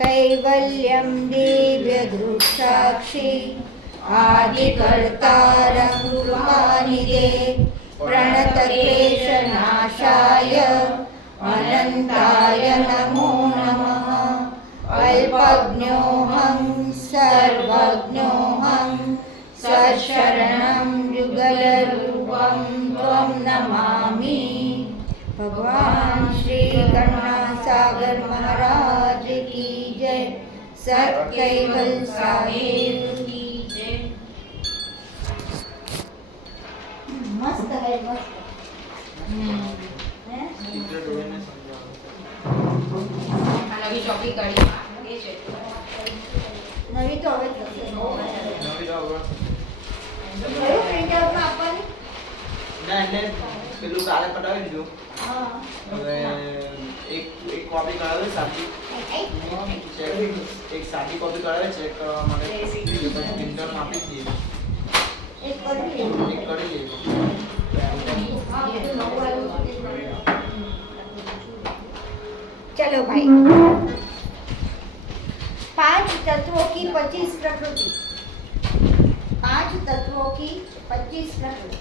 कैवल्यं दिव्यदृक्साक्षी आदिकर्तारं कृपानिधे प्रणतक्लेशनाशाय अनन्ताय नमो नमः। अल्पज्ञोऽहं सर्वज्ञोऽहं सशरणं युगलरूपं त्वं नमामि। भगवान श्री करुणासागर महाराज की जय। सत्कैवल साहेब की जय। मस्त है, मस्त है। નવી ચોકી કાઢી એ છે નવી તો હવે થશે. કયું પ્રિન્ટ આઉટમાં આપવાની? ના એટલે પેલું કાલે પટાવી દીધું. હા. હવે એક કોપી કરાવે સાચી એક સાચી કોપી કરાવે છે એક મને પ્રિન્ટર આપી દીધી એક કરી લે. એક કરી લે. चलो भाई, 5 तत्वों की 25 प्रकृति। 5 तत्वों की 25 प्रकृति।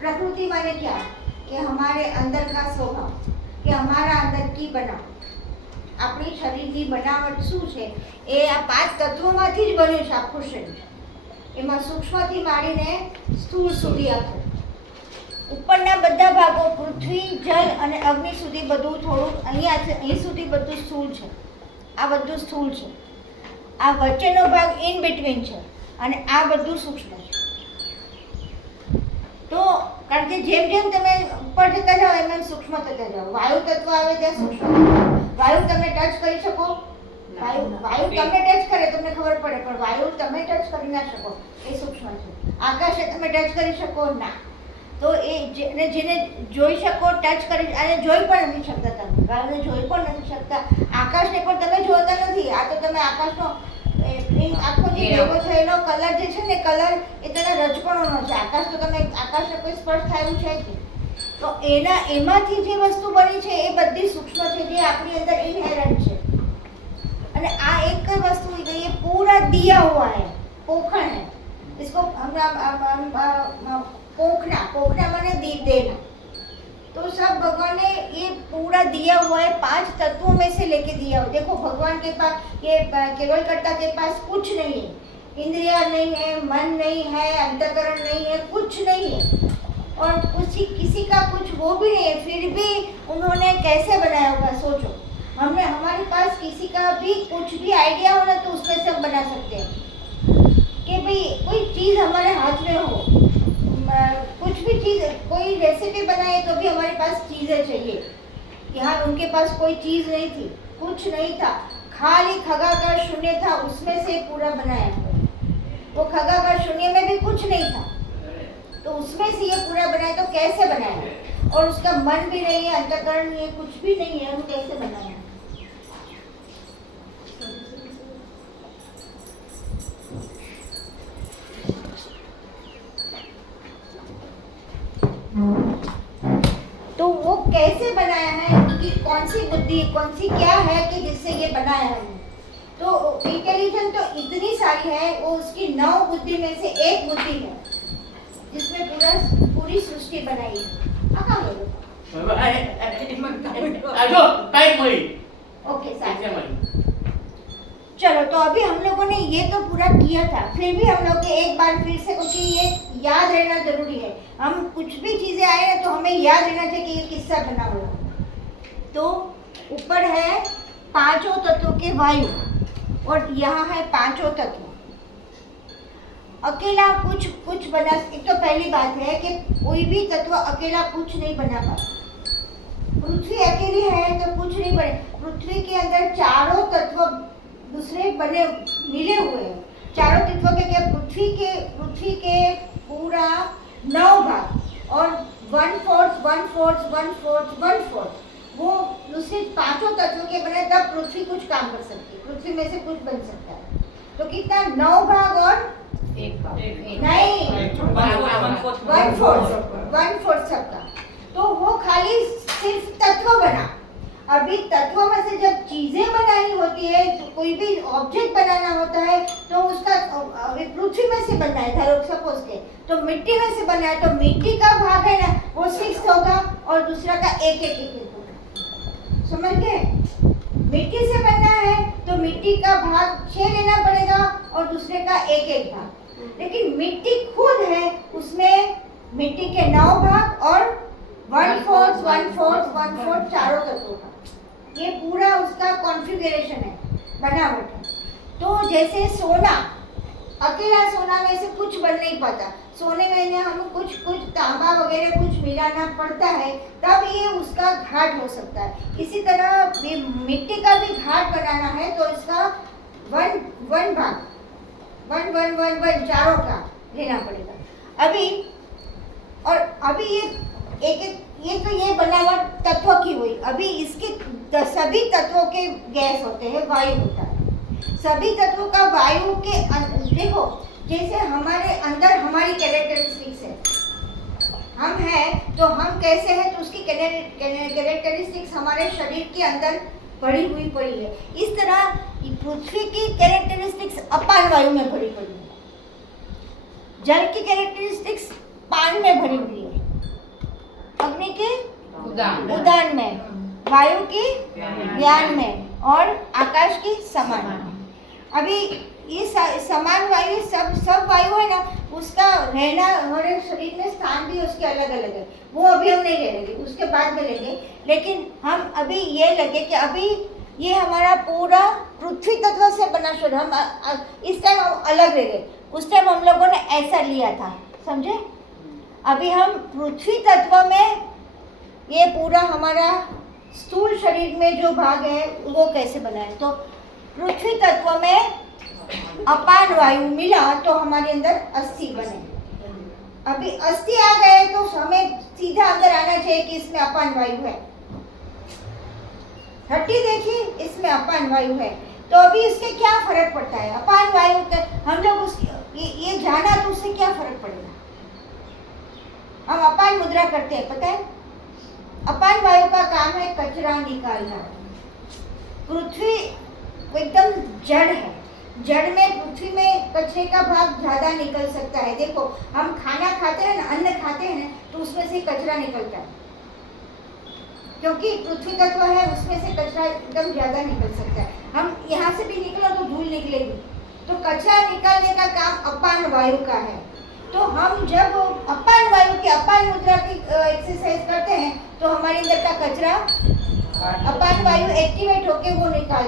प्रकृति माने क्या? कि हमारे अंदर का स्वभाव, कि हमारा अंदर की बनावट, આપણી શરીરની બનાવટ શું છે એ આ 5 તત્વોમાંથી જ બન્યું છે આખું શરીર. એમાં સૂક્ષ્મથી માંડીને સ્થૂળ સુધી આખું. ઉપરના બધા ભાગો પૃથ્વી, જલ અને અગ્નિ સુધી બધું થોડું અહીં સુધી બધું સ્થૂળ છે. આ બધું સ્થૂળ છે. આ વચ્ચેનો ભાગ ઇન બિટવીન છે અને આ બધું સૂક્ષ્મ છે. તો કારણ કે જેમ જેમ તમે ઉપર જતા જાઓ એમ એમ સૂક્ષ્મ થતા જાઓ. વાયુ તત્વ આવે ત્યાં સૂક્ષ્મ. વાયુ તમે ટચ કરી શકો? વાયુ તમને ટચ કરે તમને ખબર પડે, પણ વાયુ તમે ટચ કરી ના શકો, એ સૂક્ષ્મ છે. આકાશે તમે ટચ કરી શકો ના. તો એ જેને જોઈ શકો, ટચ કરી અને જોઈ પણ નથી શકતા. તમે વાયુને જોઈ પણ નથી શકતા, આકાશને પણ તમે જોતા નથી. આ તો તમે આકાશનો આખો જે ભેગો થયેલો કલર જે છે ને, કલર એ તેના રજકણોનો છે. આકાશ તો તમે આકાશને કોઈ સ્પર્શ થયું છે જ. તો એમાંથી જે વસ્તુ બની છે એ બધી સૂક્ષ્મ છે, જે આપણી અંદર ઇનહેરન્ટ છે. અને આ એક જ વસ્તુ ये पूरा दिया हुआ है, पोखण है इसको हम पोखना माने देना। तो सब भगवान ने ये पूरा दिया हुआ है, 5 तत्वों में से लेके दिया हुआ। देखो भगवान के पास, ये केवल कर्ता के पास कुछ नहीं है, इंद्रिया नहीं है, मन नहीं है, अंतःकरण नहीं है, कुछ नहीं है, और किसी का कुछ वो भी नहीं है, फिर भी उन्होंने कैसे बनाया होगा सोचो। हमारे पास किसी का भी कुछ भी आइडिया हो ना तो उसमें से हम बना सकते हैं कि भाई कोई चीज़ हमारे हाथ में हो, कुछ भी चीज़, कोई रेसिपी बनाए तो भी हमारे पास चीज़ें चाहिए। यहाँ उनके पास कोई चीज़ नहीं थी, कुछ नहीं था, खाली खगाकार शून्य था, उसमें से पूरा बनाया। वो खगाकार शून्य में भी कुछ नहीं था, तो उसमें से ये पूरा बनाया। तो कैसे बनाया? और उसका मन भी नहीं है, अंतःकरण नहीं है, कुछ भी नहीं है, वो कैसे बनाया? तो वो कैसे बनाया है, कि कौन सी बुद्धि, कौन सी क्या है कि जिससे ये बनाया है। तो इंटेलिजेंस तो इतनी सारी है, वो उसकी 9 बुद्धि में से एक बुद्धि है जिसमें पूरी सृष्टि बनाई है। ओके सर, चलो। तो अभी हम लोगों ने ये तो पूरा किया था, फिर भी हम लोग एक बार फिर से, क्योंकि ये याद रहना जरूरी है। हम कुछ भी चीजें आए ना तो हमें याद रहना चाहिए कि ये किससे बना हुआ। तो ऊपर है 5 तत्वों के वायु, और यहाँ है 5 तत्व। अकेला कुछ बना, एक तो पहली बात है कि कोई भी तत्व अकेला कुछ नहीं बना पाता। पृथ्वी अकेली है तो कुछ नहीं बने। पृथ्वी के अंदर 4 तत्व दूसरे बने मिले हुए हैं। 4 तत्वों के क्या? पृथ्वी के पूरा 9 भाग और 1/4 वो दूसरे 5 तत्वों के बने, तब पृथ्वी कुछ काम कर सकती है, पृथ्वी में से कुछ बन सकता है। तो कितना? 9 भाग और એક ભાગ नहीं, 1/4 सबका। तो वो खाली सिर्फ तत्व बना। अभी तत्वों में से जब चीजें बनानी होती है तो कोई भी ऑब्जेक्ट बनाना होता है तो उसका पृथ्वी में से बनना है, धरो सपोज के, तो मिट्टी में से बनना है तो मिट्टी का भाग है ना वो 6 होगा और दूसरा का एक होगा। समझ गए? मिट्टी से बनना है तो मिट्टी का भाग 6 लेना पड़ेगा और दूसरे का एक भाग। लेकिन मिट्टी खुद है, उसमें मिट्टी के 9 भाग और 1/4 1/4 1/4 चारों तत्वों का, ये पूरा उसका कॉन्फ़िगरेशन है, बनावट है। तो जैसे सोना, अकेला सोना में से कुछ बन नहीं पाता, सोने में हम कुछ तांबा वगैरह कुछ मिलाना पड़ता है तब ये उसका घाट हो सकता है। इसी तरह मिट्टी का भी घाट बनाना है तो इसका 1 भाग 1 चारों का लेना पड़ेगा। अभी ये तो ये बनावट तत्व की हुई। अभी इसके सभी तत्वों के गैस होते हैं, वायु होता है। सभी तत्वों का वायु के देखो, जैसे हमारे अंदर हमारी कैरेक्टरिस्टिक्स है, हम हैं तो हम कैसे हैं तो उसकी कैरेक्टरिस्टिक्स हमारे शरीर के अंदर भरी हुई पड़ी है। इस तरह पृथ्वी की कैरेक्टरिस्टिक्स अपान वायु में भरी पड़ी है, जल की कैरेक्टरिस्टिक्स पान में भरी हुई है, अग्नि के उदान में, वायु की व्यान में और आकाश की समान में। अभी ये समान वायु सब वायु है ना, उसका रहना हमारे शरीर में स्थान भी उसके अलग अलग है, वो अभी हम नहीं ले लेंगे, उसके बाद में लेंगे। लेकिन हम अभी ये लगे कि अभी ये हमारा पूरा पृथ्वी तत्व से बना शरीर, हम इस टाइम हम अलग ले गए, उस टाइम हम लोगों ने ऐसा लिया था, समझे? अभी हम पृथ्वी तत्व में ये पूरा हमारा स्थूल शरीर में जो भाग है वो कैसे बना है, तो पृथ्वी तत्व में अपान वायु मिला तो हमारे अंदर अस्थि बने। अभी अस्थि आ गए तो हमें सीधा अंदर आना चाहिए कि इसमें अपान वायु है। हड्डी देखिए, इसमें अपान वायु है, तो अभी इसके क्या फर्क पड़ता है? अपान वायु के हम लोग ये जाना तो उससे क्या फर्क पड़ेगा? हम अपान मुद्रा करते हैं, पता है? अपान वायु का काम है कचरा निकालना। पृथ्वी एकदम जड़ है, जड़ में पृथ्वी में कचरे का भाग ज्यादा निकल सकता है। देखो, हम खाना खाते हैं ना, अन्न खाते हैं ना, तो उसमें से कचरा निकलता है, क्योंकि पृथ्वी तत्व है, उसमें से कचरा एकदम ज्यादा निकल सकता है। हम यहाँ से भी निकलो तो धूल निकलेगी, तो कचरा निकालने का काम अपान वायु का है। तो हम जब अपान वायु की अपान मुद्रा की एक्सरसाइज करते हैं तो हमारे अंदर का कचरा अपान वायु एक्टिवेट होके वो निकाल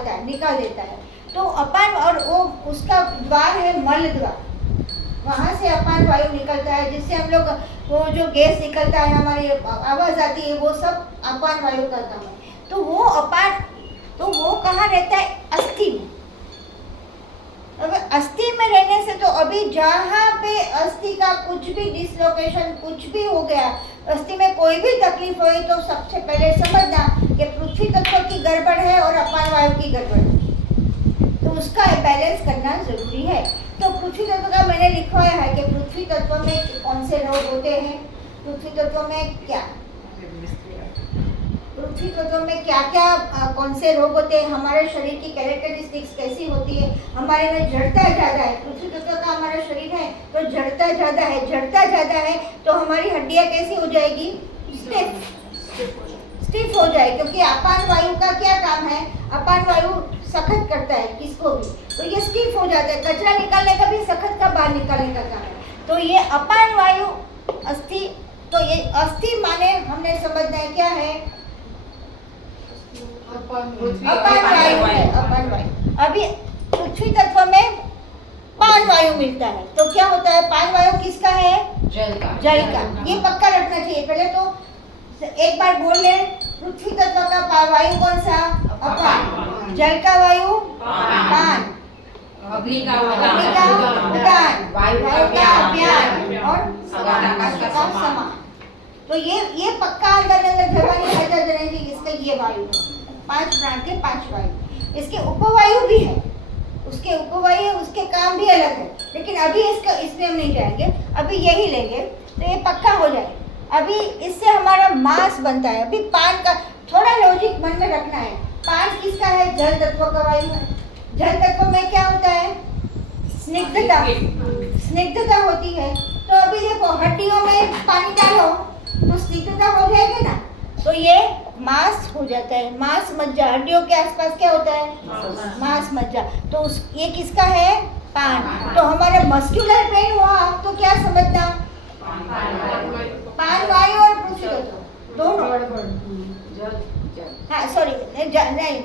देता है। तो अपान, और वो उसका द्वार है मल द्वार, वहाँ से अपान वायु निकलता है, जिससे हम लोग वो जो गैस निकलता है, हमारी आवाज़ आती है, वो सब अपान वायु का काम है। तो वो अपान, तो वो कहाँ रहता है? अस्थि में। अब अस्थि में रहने से तो अभी जहाँ पे अस्थि का कुछ भी डिसलोकेशन कुछ भी हो गया, अस्थि में कोई भी तकलीफ हुई, तो सबसे पहले समझना कि पृथ्वी तत्व की गड़बड़ है और अपान वायु की गड़बड़ है, तो उसका बैलेंस करना जरूरी है। तो पृथ्वी तत्व का मैंने लिखवाया है कि पृथ्वी तत्व में कौन से रोग होते हैं, पृथ्वी तत्व में क्या पृथ्वी तत्व में क्या क्या कौन से रोग होते हैं, हमारे शरीर की कैरेक्टरिस्टिक्स कैसी होती है, हमारे में जड़ता ज़्यादा है, पृथ्वी तत्व का हमारा शरीर है तो जड़ता ज़्यादा है, जड़ता ज़्यादा है तो हमारी हड्डियाँ कैसी हो जाएगी? स्टिफ हो जाए, क्योंकि अपान वायु का क्या काम है? अपान वायु सख्त करता है किसको भी, तो ये स्टिफ हो जाता है। कचरा निकालने का भी सख्त का बाहर निकालने का काम है। तो ये अपान वायु अस्थि, तो ये अस्थि माने हमने समझना है क्या है? अपान वायु है, अपान वायु। अभी पृथ्वी तत्व में पान वायु मिलता है, तो क्या होता है? पान वायु किसका है? जल का। जल का। ये पक्का रखना चाहिए। पहले तो एक बार बोल ले, पृथ्वी तत्व का वायु कौन सा? अपान। जल का वायु पान, अग्नि का उदान, वायु का व्यान और आकाश का समान। तो ये पक्का अंदर जवानी हजा जनेगी, इसका ये वायु है। 5 प्राण के 5 वायु। इसके उपवायु भी है, उसके उपवायु है, उसके काम भी अलग है, लेकिन अभी इसमें हम नहीं जाएंगे, अभी यही लेंगे तो ये पक्का हो जाए। अभी इससे हमारा मांस बनता है। अभी पान का थोड़ा लॉजिक मन में रखना है। पान किसका है? जल तत्व का वायु है। जल तत्व में क्या होता है? स्निग्धता, स्निग्धता होती है। तो अभी देखो हड्डियों में पानी डालो तो स्निग्धता हो जाएगी ना, तो ये मांस हो जाता है, मांस मज्जा। हड्डियों के आसपास क्या होता है? मांस मज्जा। तो ये किसका है? पान। तो हमारे मस्कुलर पेन हुआ तो क्या समझना? पान वायु और पृथ्वी तत्व दोनों। हाँ सॉरी, नहीं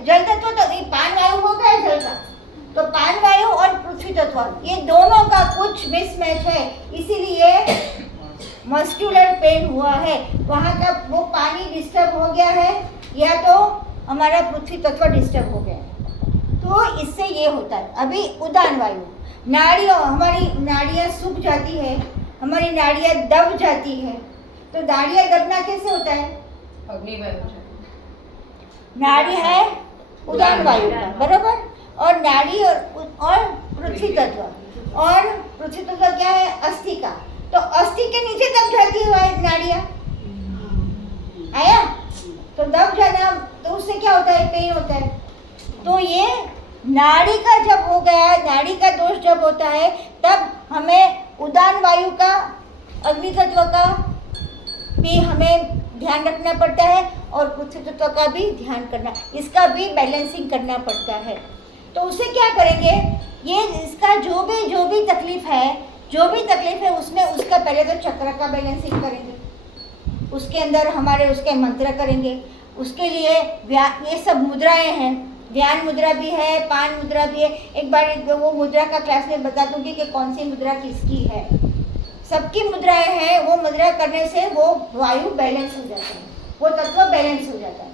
जल तत्व तो ये पान वायु हो गया जल का, तो पान वायु और पृथ्वी तत्व ये दोनों का कुछ मिसमैच है, इसीलिए मस्कुलर पेन हुआ है। वहाँ का वो पानी डिस्टर्ब हो गया है या तो हमारा पृथ्वी तत्व डिस्टर्ब हो गया है, तो इससे ये होता है। अभी उदान वायु, नाड़ियों, हमारी नाड़ियाँ सूख जाती है, हमारी नाड़ियाँ दब जाती है, तो नाड़ियाँ दबना कैसे होता है? अग्नि वायु। नाड़ी है उदान वायु का, बराबर। और नाड़ी और पृथ्वी तत्व, और पृथ्वी तत्व क्या है? अस्थि का। तो अस्थि के नीचे दब जाती है नाड़ियाँ, आया? तो दब जाना, तो उससे क्या होता है? पेन होता है। तो ये नाड़ी का जब हो गया, नाड़ी का दोष जब होता है, तब हमें उदान वायु का, अग्नि तत्व का भी हमें ध्यान रखना पड़ता है और पृथ्वी तत्व का भी ध्यान करना, इसका भी बैलेंसिंग करना पड़ता है। तो उसे क्या करेंगे? ये इसका जो भी तकलीफ है उसमें उसका पहले तो चक्र का बैलेंसिंग करेंगे, उसके अंदर हमारे उसके मंत्र करेंगे। उसके लिए ये सब मुद्राएं हैं, ध्यान मुद्रा भी है, पान मुद्रा भी है। एक बार वो मुद्रा का क्लास में बता दूंगी कि कौन सी मुद्रा किसकी है। सबकी मुद्राएं हैं, वो मुद्रा करने से वो वायु बैलेंस हो जाता है, वो तत्व बैलेंस हो जाता है।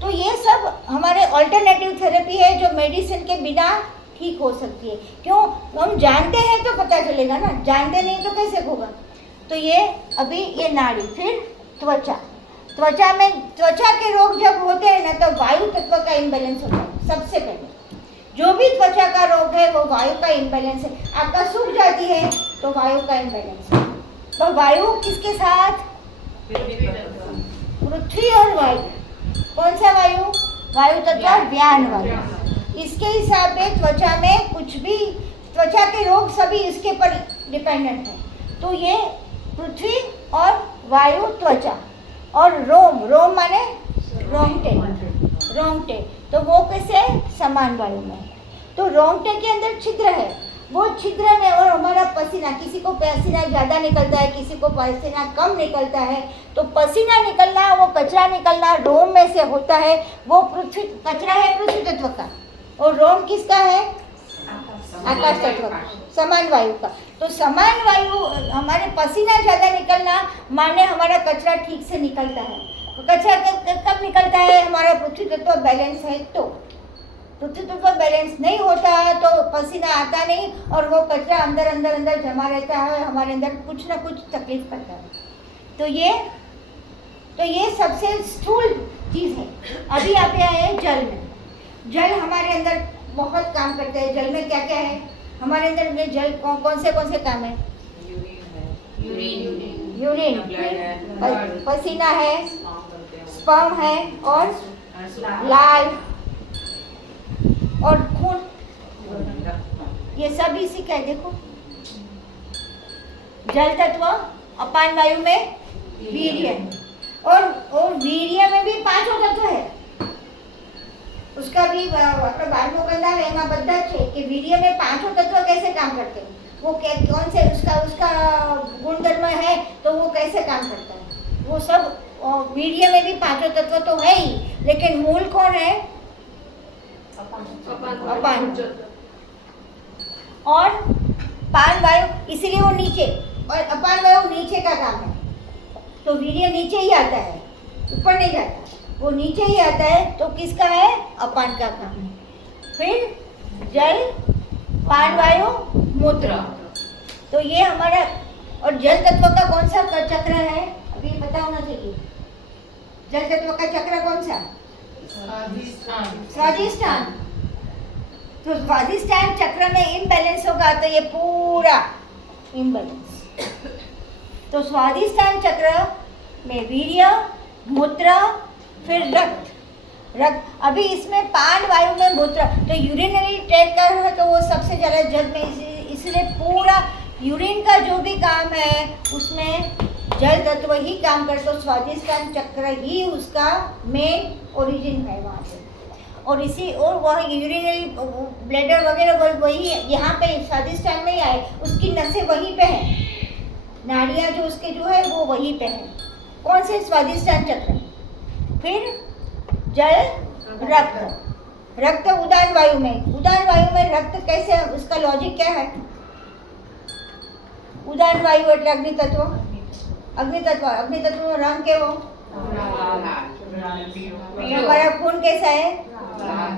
तो ये सब हमारे ऑल्टरनेटिव थेरेपी है जो मेडिसिन के बिना ठीक हो सकती है। क्यों? हम जानते हैं तो पता चलेगा ना, जानते नहीं तो कैसे होगा। तो ये अभी ये नाड़ी, फिर त्वचा। त्वचा में, त्वचा के रोग जब होते हैं ना, तो वायु तत्व का इम्बैलेंस होता है। सबसे पहले जो भी त्वचा का रोग है वो वायु का इम्बैलेंस है। आपका सूख जाती है तो वायु का इम्बैलेंस है। तो वायु किसके साथ? पृथ्वी और वायु। कौन सा वायु? वायु तत्व व्यान वायु। इसके हिसाब से त्वचा में कुछ भी, त्वचा के रोग सभी इसके पर डिपेंडेंट है। तो ये पृथ्वी और वायु त्वचा, और रोम माने रोंगटे, तो वो कैसे? समान वायु में। तो रोंगटे के अंदर छिद्र है, वो छिद्र में, और हमारा पसीना, किसी को पसीना ज़्यादा निकलता है, किसी को पसीना कम निकलता है। तो पसीना निकलना, वो कचरा निकलना रोम में से होता है। वो पृथ्वी, कचरा है पृथ्वी तत्व का, और रोम किसका है? आकाश तत्व का, समान वायु का। तो समान वायु, हमारे पसीना ज़्यादा निकलना माने हमारा कचरा ठीक से निकलता है। तो कचरा कब निकलता है? हमारा पृथ्वी तत्व बैलेंस है। तो पृथ्वी तत्व बैलेंस नहीं होता तो पसीना आता नहीं, और वो कचरा अंदर अंदर अंदर जमा रहता है, हमारे अंदर कुछ ना कुछ तकलीफ करता है। तो ये सबसे स्थूल चीज़ है। अभी आप आए हैं जल में। जल हमारे अंदर बहुत काम करते हैं। जल में क्या क्या है हमारे अंदर में? जल कौन से काम है? यूरिन, पसीना है, स्पर्म है, और लाल और खून, ये सब इसी का है। देखो जल तत्व अपान वायु में वीर्य, और वीर्य में भी 5 तत्व है। उसका भी बालमोकंदा है, एमा बद्धा है कि वीर्य में 5 तत्व कैसे काम करते हैं, वो कौन से उसका गुणधर्म है, तो वो कैसे काम करता है। वो सब वीर्य में भी 5 तत्व तो है ही, लेकिन मूल कौन है? अपान। और पान वायु, इसीलिए वो नीचे, और अपान वायु नीचे का काम है। तो वीर्य नीचे ही आता है, ऊपर नहीं जाता, वो नीचे ही आता है। तो किसका है? अपान का काम है। फिर जल, पान वायु, मूत्र। तो ये हमारा, और जल तत्व का कौन सा चक्र है? अभी पता होना चाहिए। जल तत्व का चक्र कौन सा? स्वादिष्ठान। तो स्वादिष्ठान चक्र में इम्बैलेंस होगा तो ये पूरा इम्बैलेंस। तो स्वादिष्ठान चक्र में वीर्य, मूत्र, फिर रक्त, रक्त अभी इसमें पान वायु में मूत्र, तो यूरिनरी ट्रैक्ट का है तो वो सबसे ज़्यादा जल में, इसलिए पूरा यूरिन का जो भी काम है उसमें जल तत्व ही काम करे, तो स्वादिष्टान चक्र ही उसका मेन ओरिजिन है वहाँ पे। और इसी और वह यूरिनरी ब्लैडर वगैरह वही यहाँ पे स्वादिष्टान में ही आए, उसकी नसें वहीं पे हैं, नाड़ियाँ जो उसके जो है वो वहीं पे हैं। कौन से? स्वादिष्टान चक्र। फिर जल रक्त, रक्त उदान वायु में, उदान वायु में रक्त कैसे, उसका लॉजिक क्या है? उदान वायु એટલે અગ્નિ તત્વ, અગ્નિ તત્વ રંગ કેવો? हमारा खून कैसा है?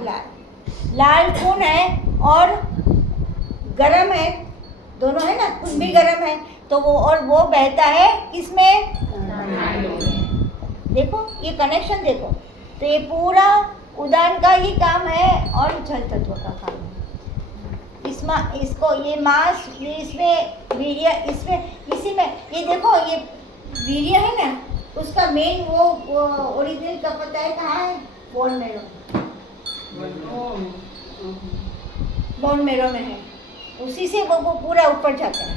लाल। लाल खून है और गरम है, दोनों है ना, खून भी गरम है, तो वो और वो बहता है किसमें? देखो ये कनेक्शन देखो, तो ये पूरा उदान का ही काम है और जल तत्व का काम है। इसमें इसको ये मांस, ये इसमें वीर्य, इसमें इसी में ये देखो ये वीर्य है ना, उसका मेन वो ओरिजिनल का पता है कहाँ है? बोन मेरो, बोन मेरो में है, उसी से वो पूरा ऊपर जाता है।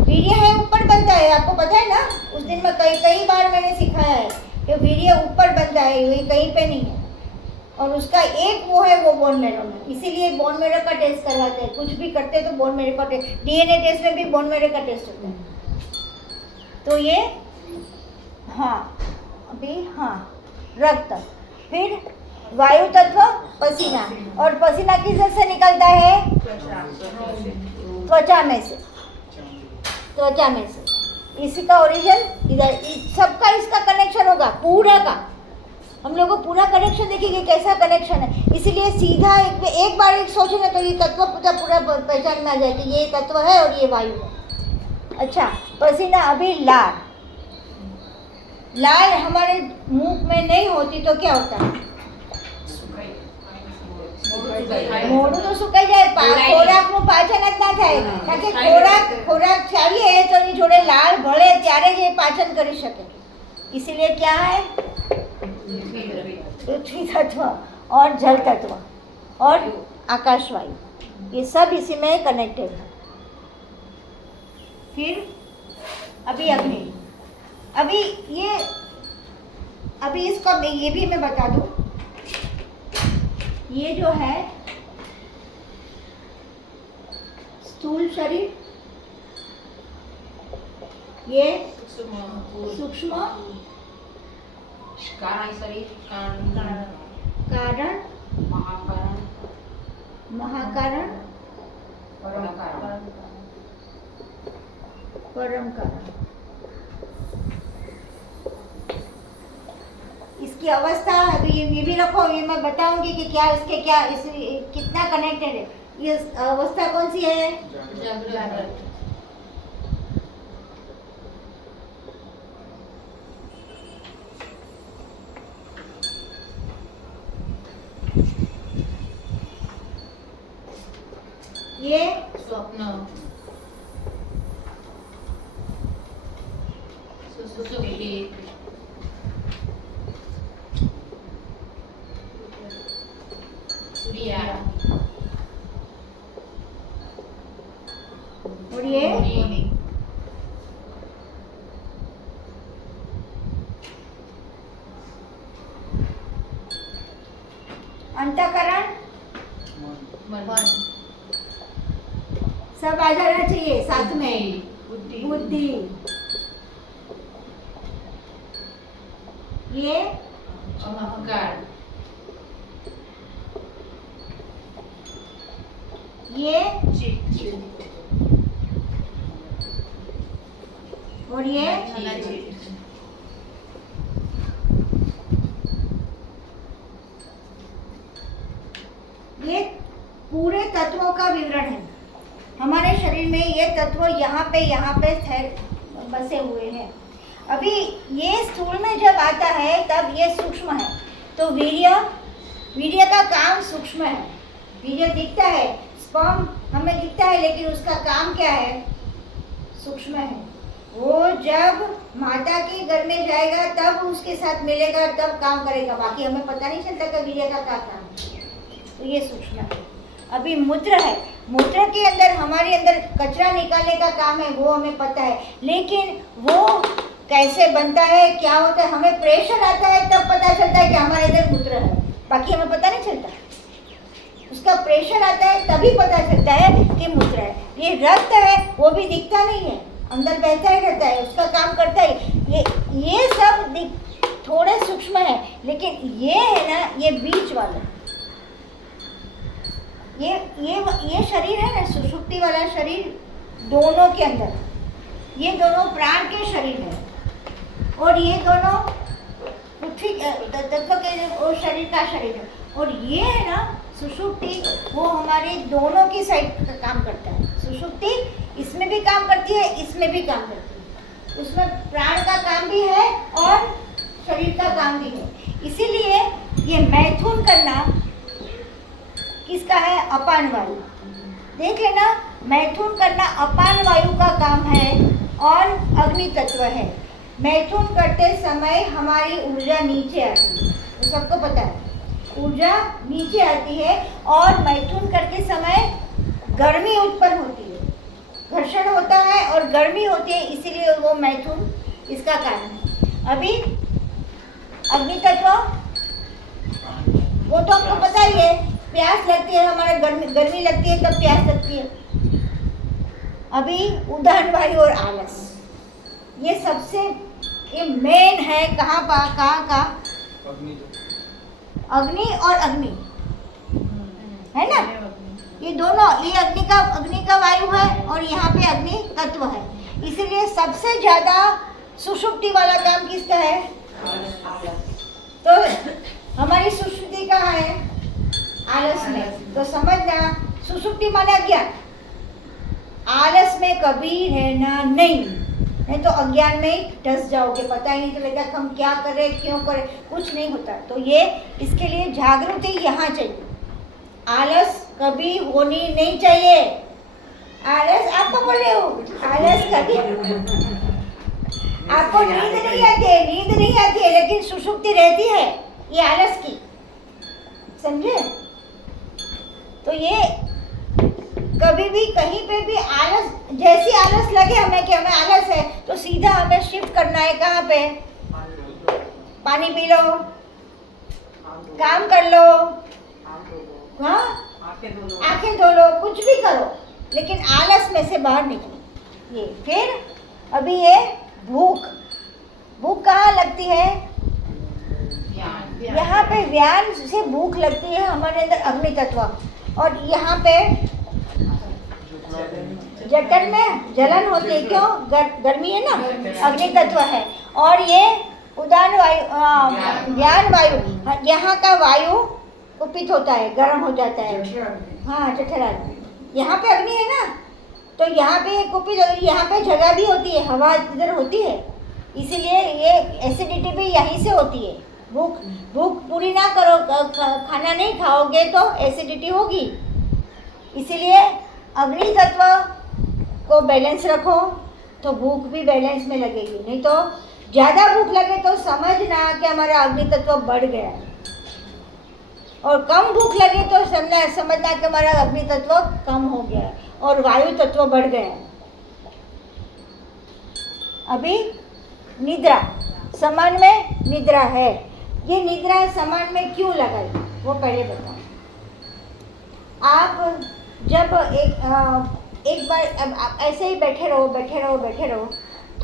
वीर्य है ऊपर बनता है, आपको पता है ना, उस दिन में कई बार मैंने सिखाया है कि वीर्य ऊपर बनता है, ये कहीं पे नहीं है, और उसका एक वो है वो बोन मेरो में, इसीलिए बोन मेरो का टेस्ट करवाते हैं, कुछ भी करते हैं तो बोन मेरो का टेस्ट, डीएनए टेस्ट में भी बोन मेरो का टेस्ट होता है। तो ये हाँ अभी हाँ रक्त, फिर वायु तत्व पसीना, और पसीना किस से निकलता है? त्वचा में से, त्वचा में से, इसी का ओरिजिन इधर, सबका इसका कनेक्शन होगा पूरा का, हम लोग को पूरा कनेक्शन देखेंगे कैसा कनेक्शन है। इसीलिए सीधा एक बार एक सोचे ना तो ये तत्व पूरा पहचान में आ जाए कि ये तत्व है और ये वायु है। अच्छा पसीना, अभी लाल, लाल हमारे मुंह में नहीं होती तो क्या होता है? મોઢું તો સુકાઈ જાય, ખોરાકનું પાચન જ ના થાય, કારણ કે ખોરાક ચાવીએ તો એની જોડે લાળ ભળે ત્યારે જ એ પાચન કરી શકે। इसीलिए क्या है? पृथ्वी तत्व और जल तत्व और आकाश वायु, ये सब इसी में कनेक्टेड है। फिर अभी अग्नि, अभी इसका ये भी मैं बता दूं, ये जो है स्थूल शरीर, ये सूक्ष्म कारण शरीर, कारण, महाकारण, महाकारण, परम कारण, परम कारण। इसकी अवस्था अभी ये भी रखो, ये मैं बताऊंगी कि क्या इसके क्या इस कितना कनेक्टेड है। ये अवस्था कौन सी है? जागृत। ये स्वप्न, सुसुप्ति, क्रिया, और ये अंतःकरण, मन, सब आ जाना चाहिए साथ में। बुद्धि, ये अहंकार, ये चित्त, और ये पूरे तत्वों का विवरण है। हमारे शरीर में ये तत्व यहाँ पे बसे हुए हैं। अभी ये स्थूल में जब आता है तब ये सूक्ष्म है, तो वीर्य का काम सूक्ष्म है। वीर्य दिखता है, स्पर्म हमें दिखता है, लेकिन उसका काम क्या है? सूक्ष्म है। वो जब माता के घर में जाएगा तब उसके साथ मिलेगा, तब काम करेगा, बाकी हमें पता नहीं चलता कि वीर्य का क्या काम है। तो ये सूक्ष्म है। अभी मूत्र है, मूत्र के अंदर हमारे अंदर कचरा निकालने का काम है, वो हमें पता है, लेकिन वो कैसे बनता है, क्या होता है, हमें प्रेशर आता है तब पता चलता है कि हमारे अंदर मूत्र है, बाकी हमें पता नहीं चलता। उसका प्रेशर आता है तभी पता चलता है कि मूत्र है। ये रक्त है वो भी दिखता नहीं है, अंदर बहता ही रहता है, उसका काम करता है। ये सब थोड़े सूक्ष्म है, लेकिन ये है ना, ये बीच वाला, ये शरीर है ना, सुषुप्ति वाला शरीर, दोनों के अंदर ये दोनों प्राण के शरीर है, और ये दोनों पृथ्वी तत्व के वो शरीर का शरीर है, और ये है ना सुषुप्ति, वो हमारे दोनों की साइड का काम करता है। सुषुप्ति इसमें भी काम करती है, इसमें भी काम करती है, उसमें प्राण का काम भी है और शरीर का काम भी है। इसीलिए ये मैथुन करना किसका है? अपान वायु। देख लेना, मैथुन करना अपान वायु का काम है और अग्नि तत्व है। मैथुन करते समय हमारी ऊर्जा नीचे आती है, तो सबको पता है ऊर्जा नीचे आती है, और मैथुन करते समय गर्मी उत्पन्न होती है, घर्षण होता है और गर्मी होती है, इसीलिए वो मैथुन इसका कारण है। अभी अग्नि तत्व वो तो आपको पता ही है, प्यास लगती है, हमारे गर्मी लगती है तब प्यास लगती है। अभी उदाहरण वायु और आलस, ये सबसे ये मेन है। कहाँ का अग्नि और अग्नि है ना, ये दोनों, ये अग्नि का वायु है और यहाँ पे अग्नि तत्व है, इसीलिए सबसे ज्यादा सुषुप्ति वाला काम किसका है? तो हमारी सुषुप्ति कहाँ है? आलस में। तो समझना, सुषुप्ति माने अज्ञान, आलस में कभी रहना नहीं तो अज्ञान में ही डस जाओगे, पता ही नहीं चलेगा कि हम क्या कर रहे, क्यों कर रहे, कुछ नहीं होता। तो ये इसके लिए जागृति यहाँ चाहिए, आलस कभी होनी नहीं चाहिए। आलस आपको बोल रहे हो, आलस कभी आपको नींद नहीं आती है, लेकिन सुषुप्ति रहती है ये आलस की, समझे? तो ये कभी भी कहीं पे भी आलस, जैसी आलस लगे हमें कि हमें आलस है, तो सीधा हमें शिफ्ट करना है कहाँ पे? पानी पी लो, काम कर लो, हाँ आंखें धो लो, कुछ भी करो, लेकिन आलस में से बाहर निकलो। ये फिर अभी ये भूख कहाँ लगती है? यहाँ पे व्यान से भूख लगती है हमारे अंदर अग्नि तत्व, और यहाँ पे जठर में जलन होती है, क्यों? गर्मी है ना, अग्नि तत्व है। और ये उदान वायु, व्यान वायु, यहाँ का वायु कुपित होता है, गर्म हो जाता है, हाँ जठराग्नि। यहाँ पे अग्नि है ना, तो यहाँ पे कुपित, यहाँ पे जगह भी होती है, हवा इधर होती है, इसीलिए ये एसिडिटी भी यहीं से होती है। भूख पूरी ना करो, खाना नहीं खाओगे तो एसिडिटी होगी, इसीलिए अग्नि तत्व को बैलेंस रखो तो भूख भी बैलेंस में लगेगी। नहीं तो ज़्यादा भूख लगे तो समझना कि हमारा अग्नि तत्व बढ़ गया है, और कम भूख लगे तो समझना कि हमारा अग्नि तत्व कम हो गया है और वायु तत्व बढ़ गया है। अभी निद्रा, समान में निद्रा है, ये निद्रा समान में क्यों लगाई वो पहले बताओ। आप जब एक बार अब ऐसे ही बैठे रहो,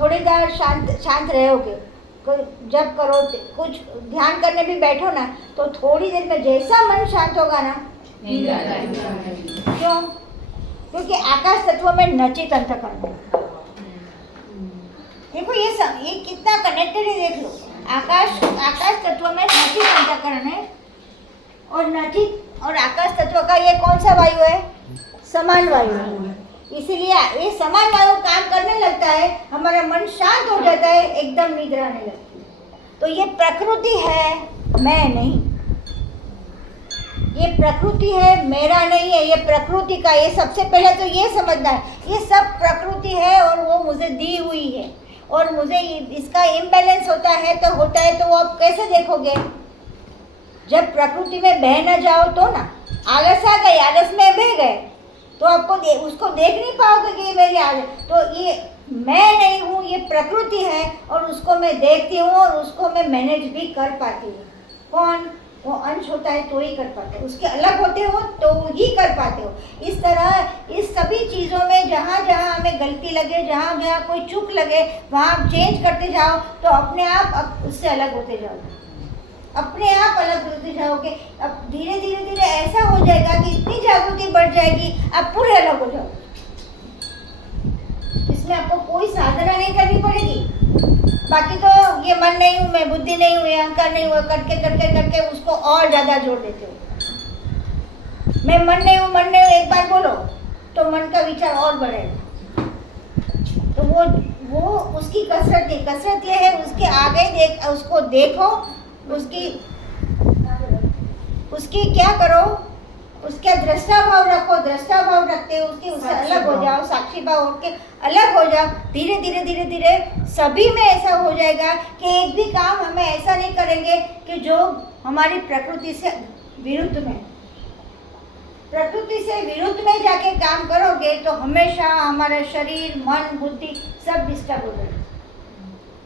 थोड़ी देर शांत रहोगे, जब करो कुछ ध्यान करने भी बैठो ना, तो थोड़ी देर में जैसा मन शांत होगा ना, क्यों? क्योंकि आकाश तत्व में नचित अंतःकरण है। देखो ये कितना कनेक्टेड है, देख लो। आकाश तत्व में नचित अंतःकरण है, और नचित और आकाश तत्व का ये कौन सा वायु है? समान वायु है। इसीलिए ये समान वायु काम करने लगता है, हमारा मन शांत हो जाता है, एकदम नींद आने लगती है। तो ये प्रकृति है, मैं नहीं। ये प्रकृति है, मेरा नहीं है, ये प्रकृति का। ये सबसे पहले तो ये समझना है, ये सब प्रकृति है और वो मुझे दी हुई है, और मुझे इसका इम्बैलेंस होता है तो वो आप कैसे देखोगे? जब प्रकृति में बह न जाओ तो ना, आलस आ गई, आलस में बह गए तो आपको उसको देख नहीं पाओगे कि ये मेरी आलस। तो ये मैं नहीं हूँ, ये प्रकृति है, और उसको मैं देखती हूँ और उसको मैं मैनेज भी कर पाती हूँ। कौन? वो अंश होता है तो ही कर पाते हो, उसके अलग होते हो तो ही कर पाते हो। इस तरह इस सभी चीज़ों में जहाँ जहाँ हमें गलती लगे, जहाँ जहाँ कोई चूक लगे, वहाँ आप चेंज करते जाओ तो अपने आप उससे अलग होते जाओगे, अपने आप अलग होते जाओगे। अब धीरे धीरे धीरे ऐसा हो जाएगा कि इतनी जागृति बढ़ जाएगी, आप पूरे अलग हो जाओगे। इसमें आपको कोई साधना नहीं करनी पड़ेगी। बाकी तो ये मन नहीं हूँ मैं, बुद्धि नहीं हूँ, अहंकार नहीं हुआ, करके करके करके उसको और ज़्यादा जोड़ देते हो। मैं मन नहीं हूँ, मन नहीं हूँ एक बार बोलो तो मन का विचार और बढ़ेगा। तो वो उसकी कसरत ये है, उसके आगे उसको देखो, उसकी क्या करो, उसका दृष्टा भाव रखो, दृष्टा भाव रखते हो उससे अलग हो जाओ, साक्षी भाव होके अलग हो जाओ। धीरे धीरे धीरे धीरे सभी में ऐसा हो जाएगा कि एक भी काम हमें ऐसा नहीं करेंगे कि जो हमारी प्रकृति से विरुद्ध में, प्रकृति से विरुद्ध में जाके काम करोगे तो हमेशा हमारा शरीर, मन, बुद्धि सब डिस्टर्ब हो जाएगा।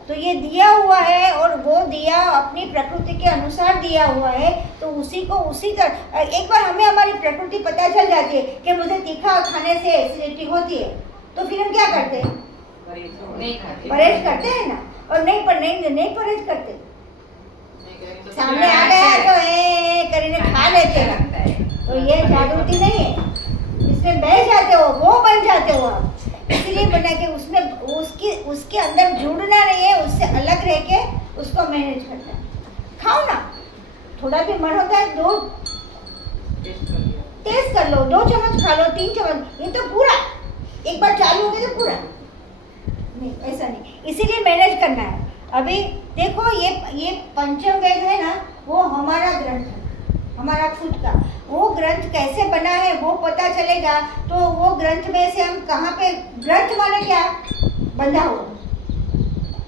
तो ये दिया हुआ है और वो दिया अपनी प्रकृति के अनुसार दिया हुआ है, तो उसी को उसी तरह। एक बार हमें हमारी प्रकृति पता चल जाती है कि मुझे तीखा खाने से एसिडिटी होती है, तो फिर हम क्या करते हैं? परहेज करते हैं ना। और नहीं परहेज करते, सामने आ गया तो करीने खा लेते हैं। तो ये जागृति नहीं है, इसमें बह जाते हो, वो बन जाते हो आप। इसलिए बना के उसमें उसके अंदर जुड़ना नहीं है, उससे अलग रह के उसको मैनेज करना है। खाओ ना, थोड़ा भी मन होता है 2 टेस्ट कर लो, 2 चम्मच खा लो, 3 चम्मच, ये तो पूरा एक बार चालू हो गया तो पूरा नहीं, ऐसा नहीं। इसीलिए मैनेज करना है। अभी देखो ये पंचम वेद है ना, वो हमारा ग्रंथ है, हमारा खुद का। वो ग्रंथ कैसे बना है वो पता चलेगा तो वो ग्रंथ में से हम कहाँ पे, ग्रंथ माने क्या? बंधा हुआ,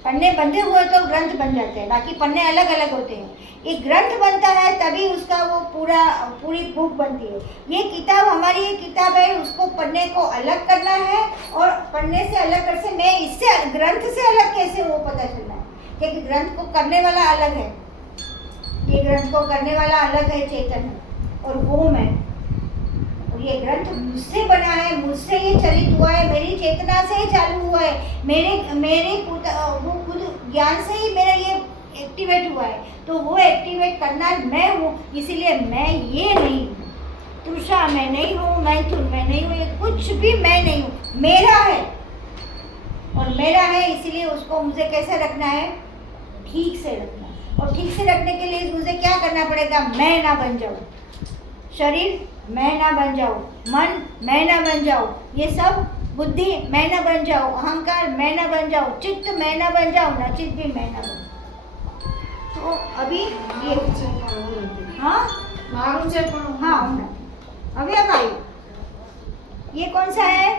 पन्ने बंधे हुए तो ग्रंथ बन जाते हैं, बाकी पन्ने अलग अलग होते हैं। एक ग्रंथ बनता है तभी उसका वो पूरी बुक बनती है। ये किताब हमारी ये किताब है, उसको पन्ने को अलग करना है, और पन्ने से अलग कर से मैं इससे ग्रंथ से अलग कैसे वो पता चलना है, क्योंकि ग्रंथ को करने वाला अलग है, ये ग्रंथ को करने वाला अलग है चेतन, और वो मैं। और ये ग्रंथ मुझसे बना है, मुझसे ये चलित हुआ है, मेरी चेतना से ही चालू हुआ है, मेरे वो खुद ज्ञान से ही मेरा ये एक्टिवेट हुआ है। तो वो एक्टिवेट करना मैं हूँ, इसीलिए मैं ये नहीं हूँ, तृषा मैं नहीं हूँ, मैथुन मैं नहीं हूँ, ये कुछ भी मैं नहीं हूँ, मेरा है। और मेरा है इसीलिए उसको मुझे कैसे रखना है? ठीक से रखना है। और ठीक से रखने के लिए मुझे क्या करना पड़ेगा? मैं ना बन जाऊँ, शरीर मैं ना बन जाऊँ, मन मैं ना बन जाऊँ, ये सब बुद्धि मैं ना बन जाऊँ, अहंकार मैं ना बन जाऊँ, चित्त मैं ना बन जाऊँ, ना चित्त भी मैं ना बन। तो अभी ये हाँ अभी वायु, ये कौन सा है?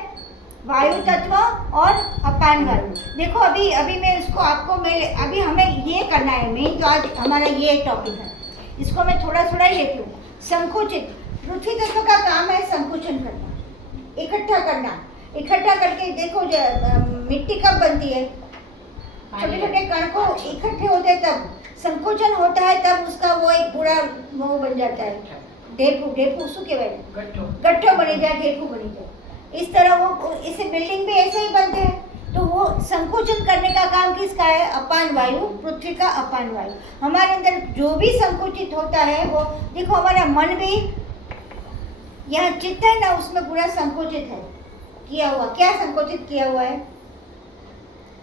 वायु तत्व और अपान वायु। देखो अभी मैं इसको आपको अभी हमें ये करना है, मेन तो आज हमारा ये टॉपिक है, इसको मैं थोड़ा थोड़ा ही लेती हूँ। संकुचित, पृथ्वी तत्व का काम है संकुचन करना, इकट्ठा करके। देखो मिट्टी कब बनती है? छोटे छोटे कण को इकट्ठे होते हैं तब संकोचन होता है, तब उसका वो एक पूरा वो बन जाता है, ढेपू शू के गट्ठो बनी जाए, ढेपू बनी जाए। इस तरह वो इसे बिल्डिंग भी ऐसे ही बनते हैं। तो वो संकोचन करने का काम किसका है? अपान वायु, पृथ्वी का अपान वायु। हमारे अंदर जो भी संकुचित होता है वो, देखो हमारा मन भी, यहाँ चित्त है ना, उसमें पूरा संकुचित है किया हुआ। क्या संकुचित किया हुआ है?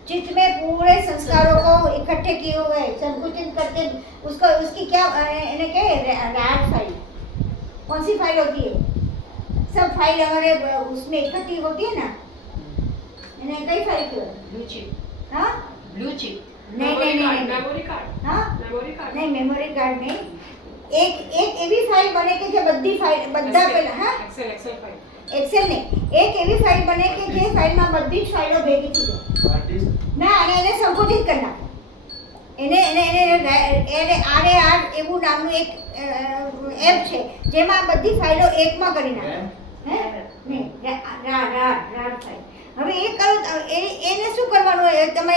चित्त में पूरे संस्कारों को इकट्ठे किए हुए संकुचित करके उसको, उसकी क्या रैट फाइल, कौन सी फाइल होती है? सब फाइल हमारे उसमें इकट्ठी होती है ना, कई फाइल क्यों? ब्लू चिप, हाँ ब्लू चिप, नहीं मेमोरी कार्ड, हाँ मेमोरी कार्ड, नहीं, मेमोरी कार्ड नहीं, એક એવી ફાઇલ બને કે જે બધી ફાઇલ બધા પેલા હા एक्सेल फाइल એક્સેલ નહીં એક એવી ફાઇલ બને કે જે ફાઇલમાં બધી જ ફાઇલો ભેગી થઈ જાય હાર્ડ ડિસ્ક ના અને એને સંકોચિત કરી નાખો એને એને એને RAR એવું નામનું એક એપ છે જેમાં બધી ફાઇલો એકમાં કરી નાખો હે નહીં રાર ફાઇલ હવે એ કરો એને શું કરવાનું હોય તમે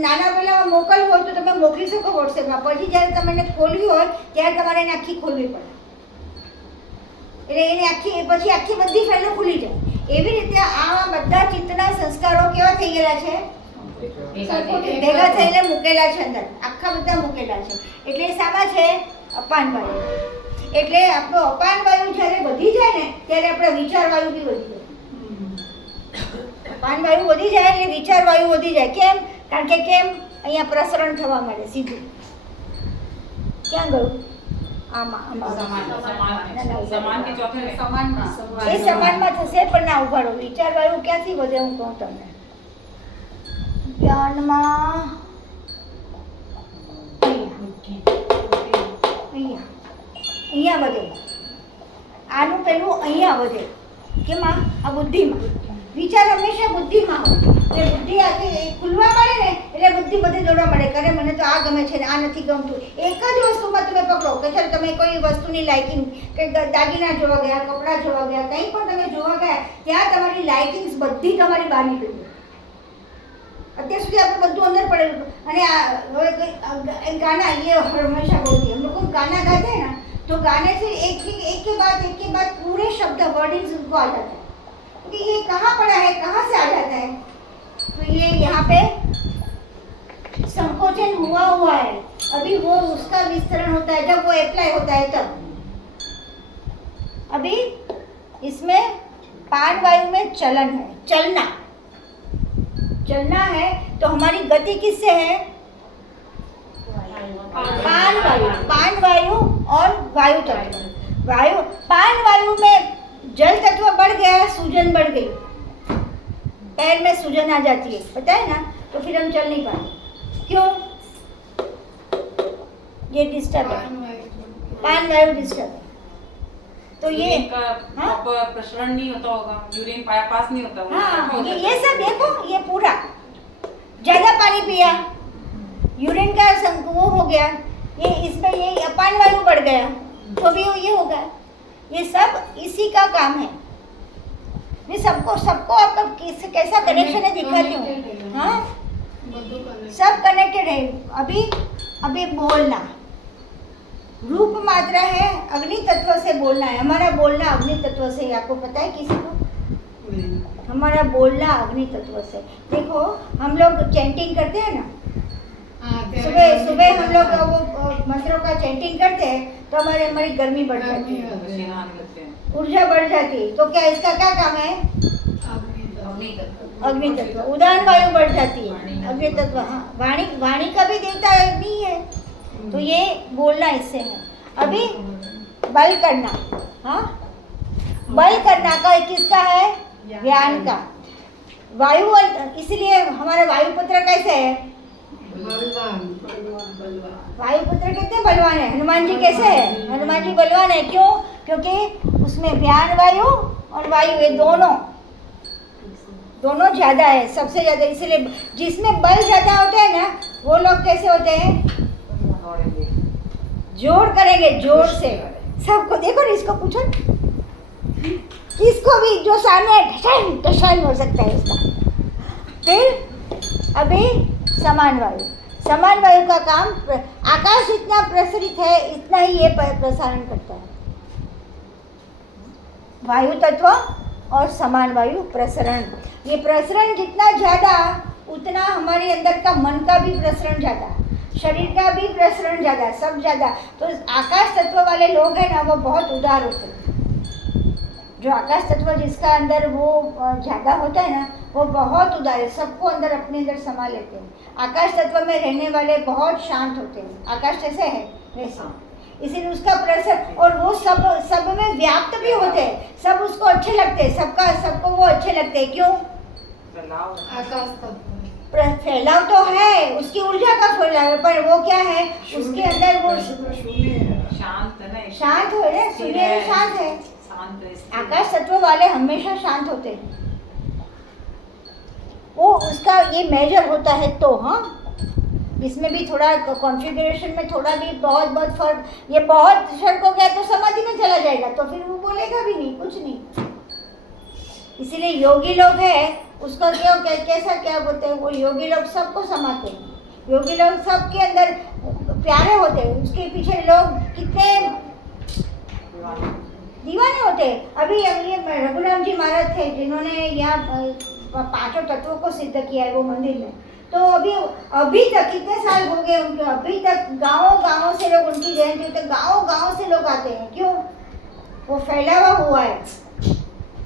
નાના પહેલાં મોકલવું હોય તો તમે મોકલી શકો વોટ્સએપમાં પછી જ્યારે તમને ખોલવી હોય ત્યારે તમારે એને આખી ખોલવી પડે એટલે એને આખી પછી આખી બધી ફાઇલો ખુલી જાય એવી રીતે આ બધા ચિત્તના સંસ્કારો કેવા થઈ ગયેલા છે ભેગા થઈને મૂકેલા છે અંદર આખા બધા મૂકેલા છે એટલે શામાં છે અપાન વાયુ એટલે આપણો અપાન વાયુ જ્યારે વધી જાય ને ત્યારે આપણો વિચાર વાયુ બી વધી જાય અપાન વાયુ વધી જાય એટલે વિચાર વાયુ વધી જાય કેમ કારણ કે કેમ અહીંયા પ્રસરણ થવા મળે સીધું ક્યાં ગયું આમાં समान के चौथे में समान એ સમાનમાં થશે પણ ના ઉભારો વિચાર વાયુ ક્યાંથી વધે હું કહું તમને જ્ઞાનમાં અહીંયા વધે આનું પેલું અહીંયા વધે કેમાં આ બુદ્ધિમાં વિચાર હંમેશા બુદ્ધિમાં હોય એટલે બુદ્ધિ આખી ખુલવા મળે ને એટલે બુદ્ધિ બધી દોડવા મળે કરે મને તો આ ગમે છે ને આ નથી ગમતું એક જ વસ્તુમાં તમે પકડો કે ચાલ તમે કોઈ વસ્તુની લાઇકિંગ કે દાગીના જોવા ગયા કપડાં જોવા ગયા કંઈ પણ તમે જોવા ગયા ત્યાં તમારી લાઇકિંગ્સ બધી તમારી બહાર નીકળી ગઈ અત્યાર સુધી આપણે બધું અંદર પડેલું અને હવે ગાना ये हमेशा बोलती है हम लोग को गाना गाते हैं ना तो गाने से एक के बाद पूरे शब्द वर्डिंग्स उनको आ जाता है क्योंकि ये कहाँ पड़ा है कहाँ से आ जाता है तो ये यहाँ पे संकोचन हुआ है अभी वो उसका विस्तरण होता है जब वो अप्लाई होता है तब अभी इसमें पान वायु में चलन है चलना है तो हमारी गति किससे है पान वायु और वायु तत्व पान वायु में जल तत्व बढ़ गया सूजन बढ़ गई पैर में सूजन आ जाती है पता है ना तो फिर हम चल नहीं पाते क्यों ये डिस्टर्ब है पान वायु डिस्टर्ब है तो ये प्रॉपर प्रसरण नहीं होता होगा यूरिन पास नहीं होता होगा हाँ ये सब देखो ये पूरा ज्यादा पानी पिया यूरिन का वो हो गया ये इसमें ये अपान वायु बढ़ गया तो भी ये होगा ये सब इसी का काम है मैं सबको आपका कैसा कनेक्शन है दिखाती हूँ हाँ सब कनेक्टेड है अभी बोलना रूप मात्रा है अग्नि तत्व से बोलना है हमारा बोलना अग्नि तत्व से आपको पता है किसी को हमारा बोलना अग्नि तत्व से देखो हम लोग चैंटिंग करते हैं ना सुबह हम लोग वो मंत्रों का चैंटिंग करते हैं तो हमारी गर्मी बढ़ जाती है ऊर्जा बढ़ जाती है तो क्या इसका क्या काम है अग्नि तत्व उदान वायु बढ़ जाती है अग्नि तत्व हाँ वाणी का भी देवता अग्नि है तो ये बोलना इससे है अभी बल करना हाँ बल करना का किसका है ज्ञान का वायु इसलिए हमारा वायुपुत्र कैसे है वायुपुत्र कितने बलवान है हनुमान जी कैसे है हनुमान जी बलवान है क्यों क्योंकि उसमें ज्ञान वायु और वायु ये दोनों ज्यादा है सबसे ज्यादा इसलिए जिसमें बल ज्यादा होता है ना वो लोग कैसे होते हैं जोर करेंगे जोर से सबको देखो ना इसको पूछो किसको भी जो सामने टशाइन हो सकता है उसका फिर अभी समान वायु का काम आकाश इतना प्रसरित है इतना ही ये प्रसारण करता है वायु तत्व और समान वायु प्रसरण ये प्रसरण जितना ज़्यादा उतना हमारे अंदर का मन का भी प्रसरण ज़्यादा शरीर का भी प्रसरण ज़्यादा सब ज़्यादा तो आकाश तत्व वाले लोग हैं ना वो बहुत उदार होते हैं जो आकाश तत्व जिसका अंदर वो ज़्यादा होता है ना वो बहुत उदार है सबको अंदर अपने अंदर समा लेते हैं आकाश तत्व में रहने वाले बहुत शांत होते हैं आकाश जैसे है वैसे इसीलिए उसका प्रसर और वो सब में व्याप्त भी होते हैं सब उसको अच्छे लगते हैं सबको वो अच्छे लगते हैं क्यों फैलाव तो है उसकी ऊर्जा का फैलाव पर वो क्या है उसके अंदर वो शांत ना, शांत हो रहे, स्थिर सूर्य है, शांत है। शांत है, स्थिर है। आकाश तत्व वाले हमेशा शांत होते हैं। वो उसका ये मेजर होता है तो हाँ, इसमें भी थोड़ा कॉन्फ़िगरेशन में थोड़ा भी बहुत बहुत फर्क, ये बहुत शर्क हो गया तो समाधि में चला जाएगा, तो फिर वो बोलेगा भी नहीं, कुछ नहीं। इसीलिए योगी लोग हैं, उसको क्यों कैसा क्या बोलते हैं, वो योगी लोग सबको समाते हैं, योगी लोग सबके अंदर प्यारे होते हैं, उसके पीछे लोग कितने दीवाने होते हैं। अभी ये रघुराम जी महाराज थे जिन्होंने यहाँ पांचों तत्वों को सिद्ध किया है वो मंदिर में, तो अभी तक कितने साल हो गए उनके, अभी तक गाँव से लोग उनकी जयंती तो गाँव से लोग आते हैं। क्यों? वो फैलावा हुआ है,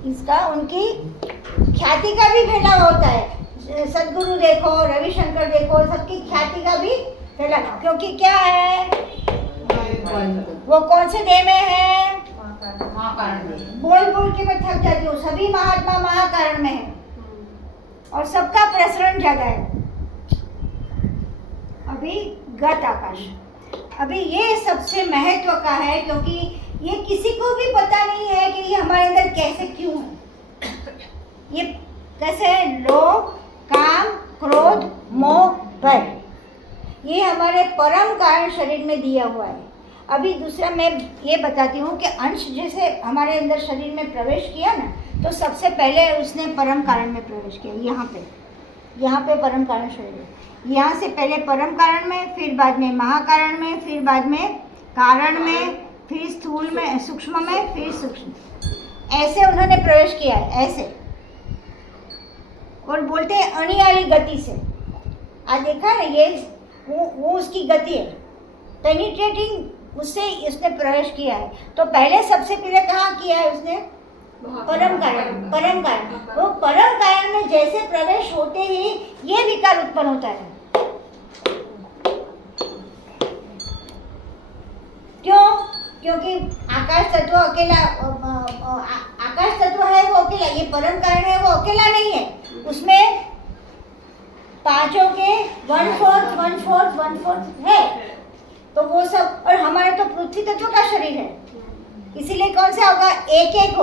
इसका उनकी ख्याति का भी फैलावा होता है। सदगुरु देखो, रविशंकर देखो, सबकी ख्याति का भी फैला, क्योंकि क्या है, वो कौन से देह में है, बोल के मैं थक जाती हूँ, सभी महात्मा महाकारण में है और सबका प्रसरण ज्यादा है। अभी गत आकाश, अभी ये सबसे महत्व का है, क्योंकि ये किसी को भी पता नहीं है कि ये हमारे अंदर कैसे क्यों है। ये कैसे है, लोभ, काम, क्रोध, मोह, भय, ये हमारे परम कारण शरीर में दिया हुआ है। अभी दूसरा मैं ये बताती हूँ कि अंश जैसे हमारे अंदर शरीर में प्रवेश किया ना, तो सबसे पहले उसने परम कारण में प्रवेश किया। यहाँ पे परम कारण शरीर है, यहाँ से पहले परम कारण में, फिर बाद में महाकारण में, फिर बाद में कारण में, फिर स्थूल में, सूक्ष्म में, फिर सूक्ष्म, ऐसे उन्होंने प्रवेश किया है, ऐसे। और बोलते हैं अणियाली गति से। आज देखा ना, ये वो उसकी गति है, पेनिट्रेटिंग, उससे उसने प्रवेश किया है। तो पहले सबसे पहले कहाँ किया है उसने, परम कारण। वो परम कारण में जैसे प्रवेश होते ही ये विकार उत्पन्न होता है। क्यों? क्योंकि आकाश तत्व अकेला, आकाश तत्व है वो अकेला, ये परम कारण है वो अकेला नहीं है, उसमें पांचों के 1/4 है, तो वो सब। और हमारे तो पृथ्वी तत्व का शरीर है, इसीलिए कौन सा होगा, एक एक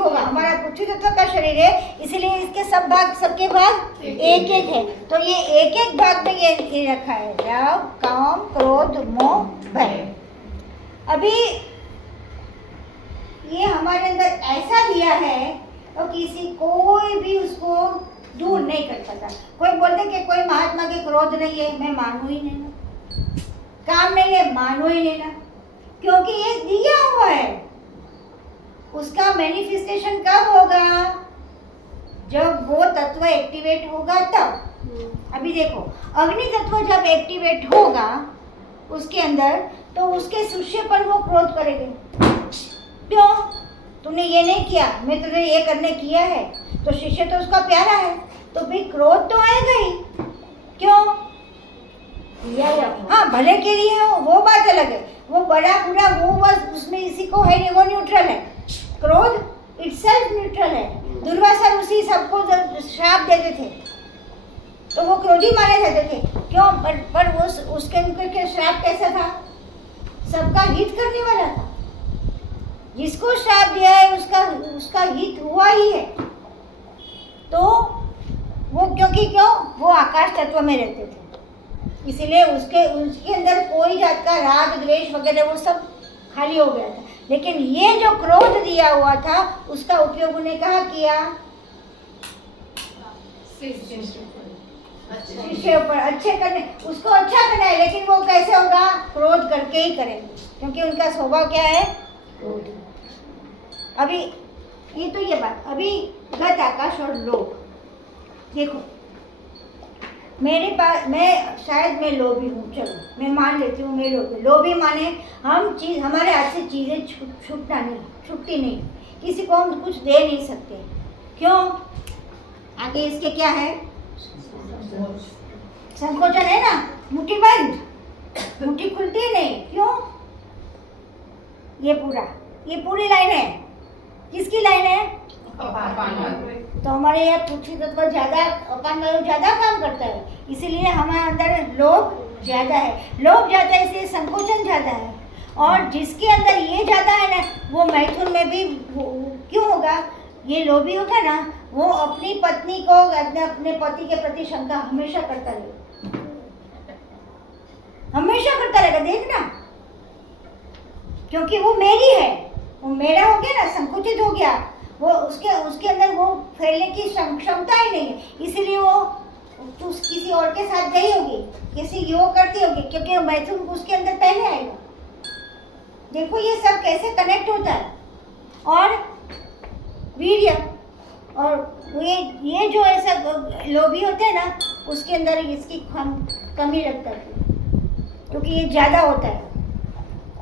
होगा हमारा पृथ्वी तत्व का शरीर है, इसीलिए इसके सब भाग, सबके भाग एक एक है। तो ये एक एक भाग में ये रखा है, राग, काम, क्रोध, मोह, भय। अभी ये हमारे अंदर ऐसा दिया है तो किसी कोई भी उसको दूर नहीं कर सकता। कोई बोलते कि कोई महात्मा के क्रोध नहीं है, मैं मानू ही नहीं ना, काम नहीं है, मानू ही नहीं ना, क्योंकि ये दिया हुआ है। उसका मैनिफेस्टेशन कब होगा, जब वो तत्व एक्टिवेट होगा तब। अभी देखो, अग्नि तत्व जब एक्टिवेट होगा उसके अंदर, तो उसके शिष्य पर वो क्रोध करेंगे। क्यों? तूने ये नहीं किया, मैं तुझे ये करने किया है, तो शिष्य तो उसका प्यारा है, तो भी क्रोध तो आएगा ही। क्यों? हाँ, भले के लिए हो, वो बात अलग है, वो बड़ा बुरा वो बस उसमें इसी को है नहीं, वो न्यूट्रल है। क्रोध इटसेल्फ न्यूट्रल है। दुर्वासा ऋषि सबको श्राप देते थे तो वो क्रोधी माने जाते थे। क्यों? पर उसके उनके श्राप कैसा था, सबका हित करने वाला था। जिसको श्राप दिया है उसका हित हुआ ही है। तो वो क्यों वो आकाश तत्व में रहते थे, इसीलिए उसके अंदर कोई जात का राग द्वेष वगैरह वो सब खाली हो गया था। लेकिन ये जो क्रोध दिया हुआ था उसका उपयोग उन्हें कहाँ किया, शिष्य ऊपर अच्छे करने, उसको अच्छा करना है। लेकिन वो कैसे होगा, क्रोध करके ही करेंगे, क्योंकि उनका स्वभाव क्या है, क्रोध। अभी ये तो ये बात, अभी गत आकाश और लोभ। देखो मेरे पास, शायद मैं लोभी हूँ, चलो मैं मान लेती हूँ मैं लोभी माने हमारे हाथ से चीज़ें छूटती नहीं, किसी को हम कुछ दे नहीं सकते। क्यों? आगे इसके क्या है, संकोचन है ना, मुट्ठी बंद, मुट्ठी खुलती नहीं। क्यों? ये पूरी लाइन है, किसकी लाइन है, तो हमारे यहाँ पृथ्वी तत्व ज्यादा, अपान वायु ज्यादा काम करता है, इसीलिए हमारे अंदर लोभ ज़्यादा है, लोभ ज़्यादा है इसलिए संकोचन ज़्यादा है। और जिसके अंदर ये ज़्यादा है ना, वो मैथुन में भी क्यों होगा, ये लोभी होगा ना, वो अपनी पत्नी को, अपने पति के प्रति शंका हमेशा करता रहेगा, हमेशा करता रहेगा, देखना, क्योंकि वो मेरी है, वो मेरा हो गया ना, संकुचित हो गया, वो उसके अंदर वो फैलने की क्षमता ही नहीं है, इसीलिए वो तो किसी और के साथ गई होगी, किसी वो करती होगी, क्योंकि मैथुन उसके अंदर पहले आएगा। देखो ये सब कैसे कनेक्ट होता है। और वीर्य, और ये जो ऐसा लोभी होते हैं ना, उसके अंदर इसकी कमी लगता है, क्योंकि ये ज़्यादा होता है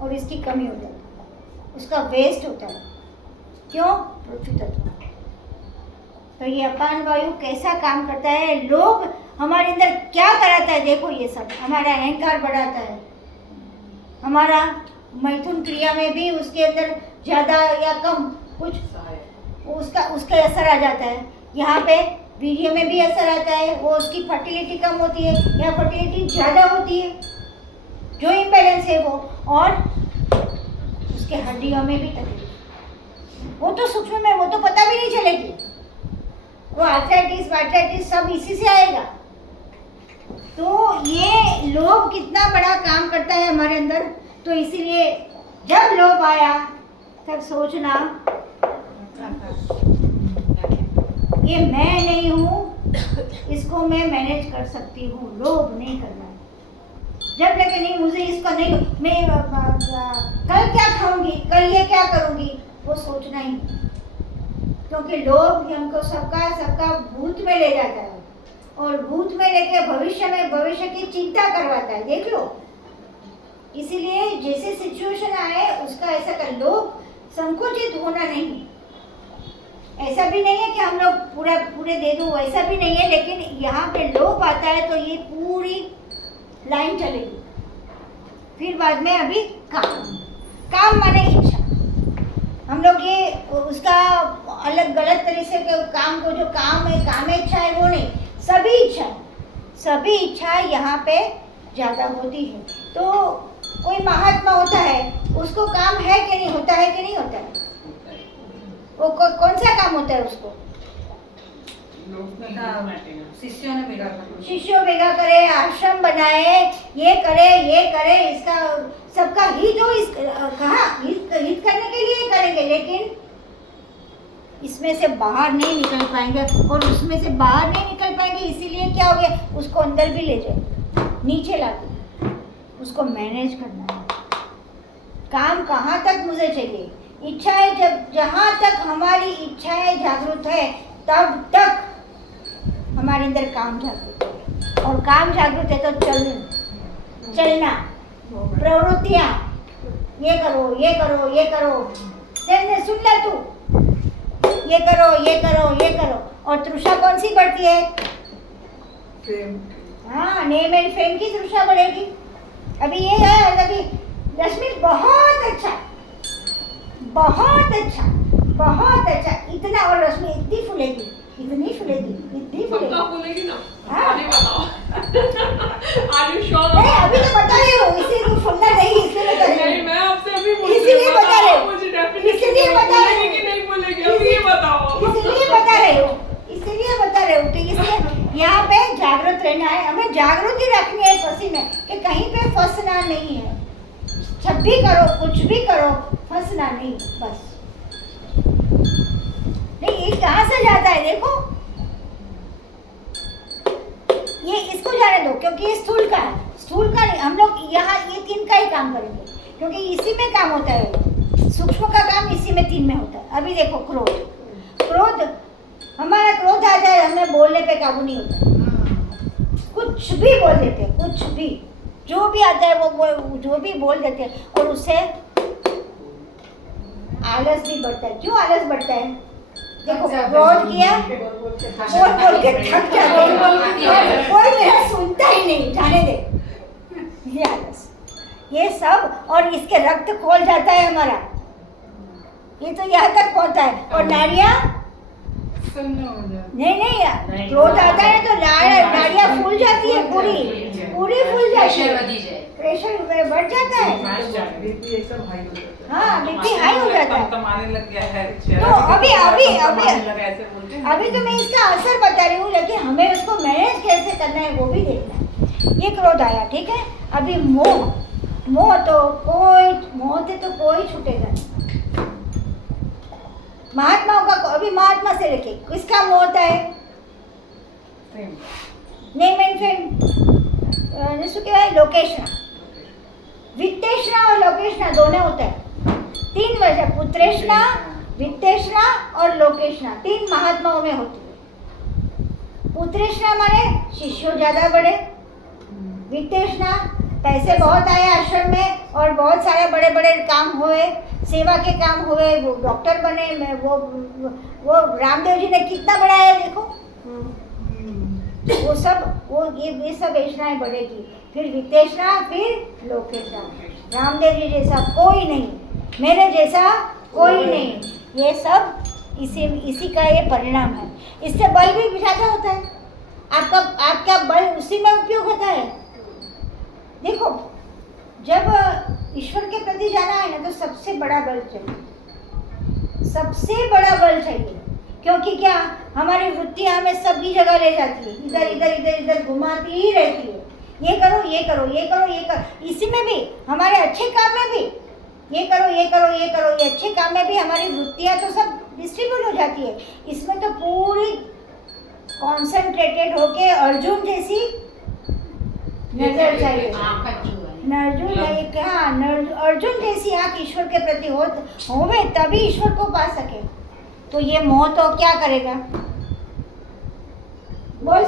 और इसकी कमी हो जाती है, उसका वेस्ट होता है। क्यों? पृथ्वी तत्व। तो ये अपान वायु कैसा काम करता है, लोभ हमारे अंदर क्या कराता है, देखो ये सब हमारा अहंकार बढ़ाता है, हमारा मैथुन क्रिया में भी उसके अंदर ज़्यादा या कम कुछ उसका असर आ जाता है। यहाँ पे वीर्य में भी असर आता है, वो उसकी फर्टिलिटी कम होती है या फर्टिलिटी ज़्यादा होती है, जो इम्बैलेंस है वो, और उसके हड्डियों में भी तकलीफ, वो तो सूक्ष्म में, वो तो पता भी नहीं चलेगी, वो आर्थराइटिस सब इसी से आएगा। तो ये लोभ कितना बड़ा काम करता है हमारे अंदर। तो इसीलिए जब लोभ आया तब सोचना ये मैं नहीं हूँ, इसको मैं मैनेज कर सकती हूँ, लोभ नहीं करना है। जब लगे नहीं मुझे इसको नहीं, मैं कल क्या खाऊंगी, कल ये क्या करूंगी, वो सोचना ही, क्योंकि लोभ हमको सबका भूत में ले जाता है, और भूत में लेके भविष्य की चिंता करवाता है। देख लो, इसीलिए जैसे सिचुएशन आए उसका ऐसा कर, लोभ संकुचित होना नहीं, ऐसा भी नहीं है कि हम लोग पूरे दे दो, ऐसा भी नहीं है, लेकिन यहाँ पे लोभ आता है तो ये पूरी लाइन चलेगी। फिर बाद में अभी काम माने इच्छा, हम लोग ये उसका अलग गलत तरीके से काम को, जो काम है इच्छा है वो नहीं, सभी इच्छा यहाँ पे ज़्यादा होती है। तो कोई महात्मा होता है, उसको काम है कि नहीं होता है, कि नहीं होता है, वो कौन सा काम होता है उसको, शिष्यों भेगा करे, आश्रम बनाए, ये करे, इसका सबका हित हो, कहाँ हित करने के लिए करेंगे, लेकिन इसमें से बाहर नहीं निकल पाएंगे, और उसमें से बाहर नहीं निकल पाएंगे, इसीलिए क्या हो गया, उसको अंदर भी ले जाए, नीचे ला दो, उसको मैनेज करना है। काम कहाँ तक मुझे चाहिए, इच्छाएं जहाँ तक हमारी इच्छाएं जागृत है तब तक हमारे अंदर काम जागृत है, और काम जागृत है तो चलना, प्रवृत्तियाँ, ये करो, सुन ले तू, ये करो, और तृषा कौन सी बढ़ती है, हाँ, नेम एंड फेम की तृषा बढ़ेगी। अभी ये है, अभी रश्मि बहुत अच्छा, इतना, और रश्मि इतनी फूलेगी ना, हाँ। अभी बताओ। Are you sure? नहीं, अभी तो बता रही हूँ, इसलिए तू फूलना नहीं, इसलिए बता रही हूँ। नहीं, मैं आपसे अभी इसलिए बता रही हूँ, मुझे definitely इसलिए बता रही हूँ कि नहीं बोलेगी, अभी ये बताओ। इसलिए बता रही हूँ कि इसलिए यहाँ पे जागरूक रहना है, हमें जागृति रखनी है पसी में, कि कहीं पे फंसना नहीं है, जब भी करो, कुछ भी करो, फंसना नहीं, बस। नहीं, ये कहाँ से जाता है, देखो, ये इसको जाने दो, क्योंकि ये स्थूल का नहीं, हम लोग यहाँ ये 3 का ही काम करेंगे, क्योंकि इसी में काम होता है, सूक्ष्म का काम इसी में 3 में होता है। अभी देखो, क्रोध, हमारा क्रोध आ जाए, हमें बोलने पे काबू नहीं होता, कुछ भी बोल देते, कुछ भी, जो भी आता है वो जो भी बोल देते हैं, और उससे आलस भी बढ़ता है। क्यों आलस बढ़ता है, देखो, क्रोध किया, बोल के थक जाते हैं, कोई मेरा सुनता ही नहीं, जाने दे, ये आलस, ये सब, और इसके रक्त खोल जाता है हमारा, ये तो यहाँ तक पहुँचता है। और नाड़ियाँ नहीं, क्रोध आता है तो नाड़ियाँ फूल जाती है, पूरी पूरी फूल जाती प्रेशर है, वधी जाए प्रेशर बढ़ जाता है। बीपी एकदम हाई हो जाता है। हाँ, बीपी हाई हो जाता है। मारने लग गया है तो अभी लगा ऐसे बोलते हैं। अभी तो मैं इसका असर बता रही हूँ, लेकिन हमें उसको मैनेज कैसे करना है वो भी देखना है। ये क्रोध आया, ठीक है। अभी मोह से तो कोई छूटेगा नहीं। महात्माओं का अभी महात्मा से लेके किसका मोह होता है? नेम एंड फेम, શું કહેવાય? લોકેશના, વિત્તેશના और लोकेशना दोनों होता है। 3 वजह, पुत्रेशना, वित्तेशना और लोकेशना 3 महात्माओं में होती है। पुत्रेशना माने शिष्यों ज्यादा बढ़े, वित्तेशना पैसे बहुत आए आश्रम में और बहुत सारे बड़े बड़े काम हुए, सेवा के काम हुए, वो डॉक्टर बने, वो रामदेव जी ने कितना बढ़ाया देखो। वो सब ये सब ऐशनाएं बढ़ेगी, फिर वित्तेशना, फिर लोकेशना। रामदेव जी जैसा कोई नहीं, मेरे जैसा कोई नहीं, ये सब इसी का ये परिणाम है। इससे बल भी ज़्यादा होता है, आपका बल उसी में उपयोग होता है। देखो, जब ईश्वर के प्रति जाना है ना, तो सबसे बड़ा बल चाहिए, सबसे बड़ा बल चाहिए। क्योंकि क्या, हमारी वृत्तियाँ हमें सभी जगह ले जाती है, इधर इधर इधर इधर घुमाती ही रहती है। ये करो, ये करो, ये करो, ये करो, इसी में भी हमारे अच्छे काम में भी ये करो, ये करो, ये करो, ये अच्छे काम में भी हमारी वृत्तियाँ तो सब डिस्ट्रीब्यूट हो जाती है। इसमें तो पूरी कॉन्सेंट्रेटेड होके अर्जुन जैसी नजर चाहिए। अर्जुन जैसी आँख ईश्वर के प्रति होवे तभी ईश्वर को पा सके। तो ये मोह तो क्या करेगा? बोल, वो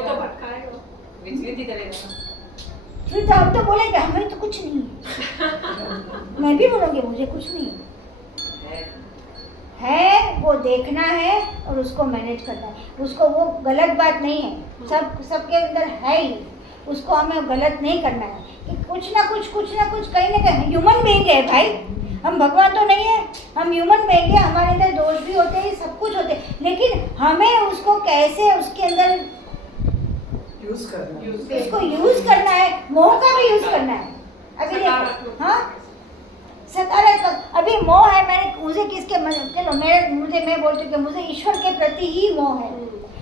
तो भटकाएगा, विचलित ही करेगा। फिर तो हम तो बोलेंगे हमें तो कुछ नहीं है। मैं भी बोलूँगी मुझे कुछ नहीं है, वो देखना है और उसको मैनेज करना है। उसको वो गलत बात नहीं है, सबके अंदर है ही, उसको हमें गलत नहीं करना है कि कुछ ना कुछ कहीं ना कहीं ह्यूमन बीइंग है भाई, हम भगवान तो नहीं है, हम ह्यूमन बीइंग है, हमारे अंदर दोष भी होते हैं, सब कुछ होते हैं, लेकिन हमें उसको कैसे उसके अंदर उसको यूज करना है, मोह का भी यूज करना है। अभी देखो, हाँ सकारात्मक, अभी मोह है, मुझे किसके, चलो मैं बोलती हूँ कि मुझे ईश्वर के प्रति ही मोह है,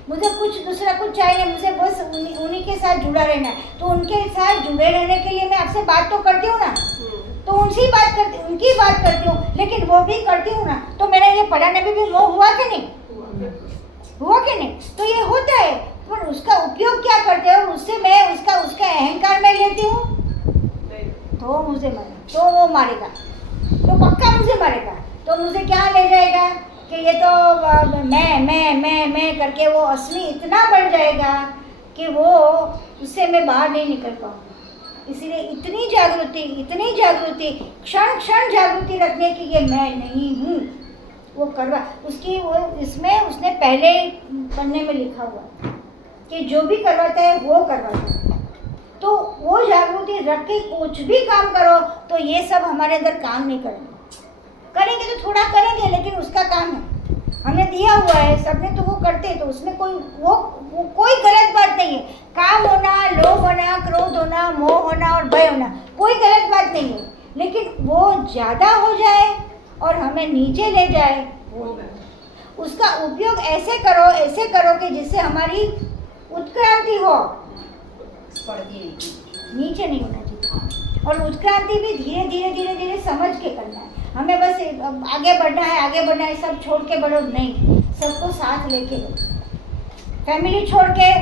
मुझे कुछ दूसरा कुछ चाहिए, मुझे बस उन्हीं के साथ जुड़ा रहना है। तो उनके साथ जुड़े रहने के लिए मैं आपसे बात तो करती हूँ ना, तो उनकी बात करती हूँ, लेकिन वो भी करती हूँ ना, तो मेरा ये पढ़ाने में भी मोह हुआ कि नहीं? तो ये होता है, पर उसका उपयोग क्या करते हो? उससे मैं उसका अहंकार में लेती हूँ, तो मुझे तो वो मारेगा, तो पक्का मुझे मारेगा। तो मुझे क्या ले जाएगा कि ये तो मैं करके वो असली इतना बढ़ जाएगा कि वो उससे मैं बाहर नहीं निकल पाऊँगा। इसलिए इतनी जागृति, क्षण जागृति रखने की, ये मैं नहीं हूँ, वो करवा इसमें उसने पहले पन्ने में लिखा हुआ कि जो भी करवाता है वो करवाता है। तो वो जागृति रख के कुछ भी काम करो तो ये सब हमारे अंदर काम नहीं करेंगे तो थोड़ा करेंगे, लेकिन उसका काम है, हमने दिया हुआ है, सबने तो वो करते, तो उसमें कोई गलत बात नहीं है। काम होना, लोभ होना, क्रोध होना, मोह होना और भय होना कोई गलत बात नहीं है, लेकिन वो ज़्यादा हो जाए और हमें नीचे ले जाए, उसका उपयोग ऐसे करो कि जिससे हमारी उत्क्रांति हो, नीचे नहीं होना चाहिए। और उत्क्रांति भी धीरे समझ के करना है। हमें बस आगे बढ़ना है, सब छोड़ के बढ़ो नहीं, सबको साथ लेके बढ़ो। फैमिली छोड़ के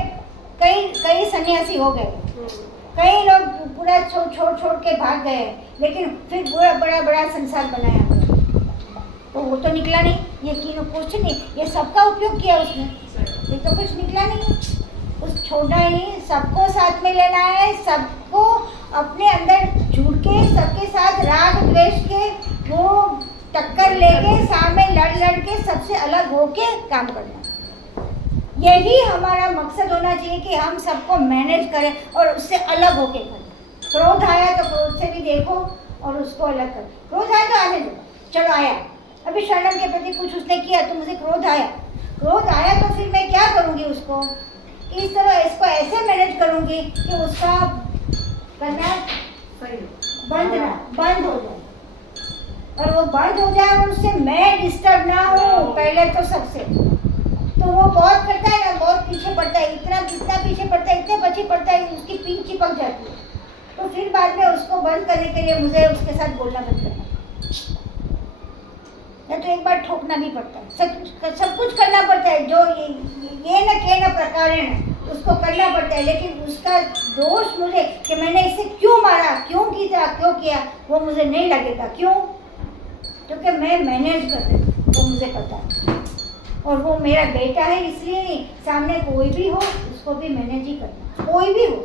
कई सन्यासी हो गए, कई लोग पूरा छोड़ के भाग गए, लेकिन फिर पूरा बड़ा संसार बनाया, तो वो तो निकला नहीं, ये कुछ नहीं, ये सबका उपयोग किया उसने, ये तो कुछ निकला नहीं। उस छोड़ना ही, सबको साथ में लेना है, सबको अपने अंदर जुड़ के, सबके साथ राग द्वेष के वो टक्कर लेके, सामने लड़ के सबसे अलग होके काम करना। यही हमारा मकसद होना चाहिए कि हम सबको मैनेज करें और उससे अलग होके करें। क्रोध आया तो क्रोध से भी देखो और उसको अलग करो। क्रोध आया तो आने दो, चलो आया, अभी शरणम के प्रति कुछ उसने किया तो मुझे क्रोध आया तो फिर मैं क्या करूँगी उसको, इस तरह इसको ऐसे मैनेज करूँगी कि उसका करना है, सही है। बंद हो जाए, और वो बंद हो जाए और उससे मैं डिस्टर्ब ना हूँ पहले तो सबसे। तो वो बहुत करता है ना, बहुत पीछे पड़ता है, इतना पीछे पड़ता है, इतने पीछे पड़ता है, उसकी पीठ चिपक जाती है। तो फिर बाद में उसको बंद करने के लिए मुझे उसके साथ बोलना बंद करना, या तो एक बार ठोकना भी पड़ता है, सब कुछ करना पड़ता है, जो ये न प्रकारेण उसको करना पड़ता है। लेकिन उसका दोष मुझे कि मैंने इसे क्यों मारा, क्यों किया, वो मुझे नहीं लगेगा। क्यों? क्योंकि मैं मैनेज कर रही हूँ, वो मुझे पता है, और वो मेरा बेटा है, इसलिए नहीं, सामने कोई भी हो उसको भी मैनेज ही करना, कोई भी हो।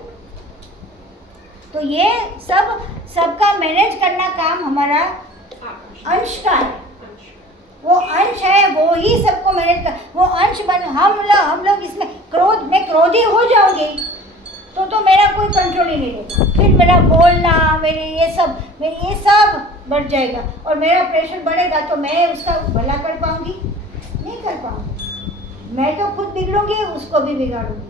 तो ये सबका मैनेज करना काम हमारा अंश का है। वो अंश है, वो ही सबको मैनेज कर, वो अंश बन हम लोग इसमें मैं क्रोधी हो जाऊंगी तो मेरा कोई कंट्रोल ही नहीं रहेगा। फिर मेरा बोलना, मेरे ये सब बढ़ जाएगा, और मेरा प्रेशर बढ़ेगा तो मैं उसका भला कर पाऊंगी? नहीं कर पाऊंगी। मैं तो खुद बिगड़ूंगी, उसको भी बिगाड़ूंगी।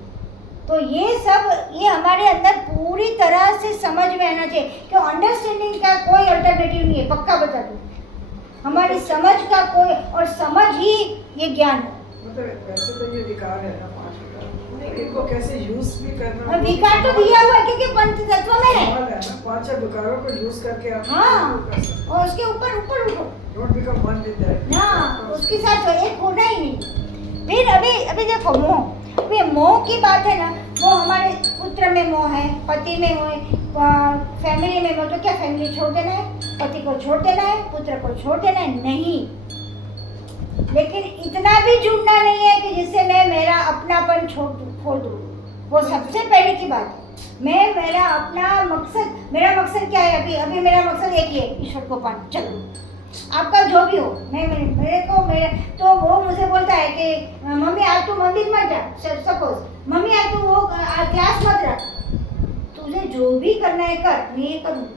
तो ये हमारे अंदर पूरी तरह से समझ में आना चाहिए कि अंडरस्टैंडिंग का कोई अल्टरनेटिव नहीं है, पक्का बता दूँ। हमारी समझ का कोई, और समझ ही ये ज्ञान है। मतलब वैसे तो ये विकार है ना, 5 विकार, इनको कैसे यूज भी करना, और विकार तो दिया हुआ है क्योंकि पंच तत्व में है ना, 5 विकारों को यूज करके आप हाँ, और उसके ऊपर उठो, don't become one with that ना उसके साथ एक होना ही नहीं। फिर अभी देखो मोह, अभी मोह की बात है ना, वो हमारे पुत्र में मोह है, पति में मोह है, फैमिली में मोह। तो क्या फैमिली छोड़ देना है, पति को छोड़ देना है, पुत्र को छोड़ देना है? नहीं। लेकिन इतना भी जुड़ना नहीं है कि जिससे मैं मेरा अपनापन छोड़ दूँ। वो सबसे पहले की बात है। मेरा मकसद क्या है? अभी मेरा मकसद एक ही है, ईश्वर को पाना। चलो आपका जो भी हो, तो वो मुझे बोलता है कि मम्मी आज तू मंदिर मत जा, सपोज मम्मी आज तू वो क्लास मत रख, तुझे जो भी करना है कर, मैं ये करूँ।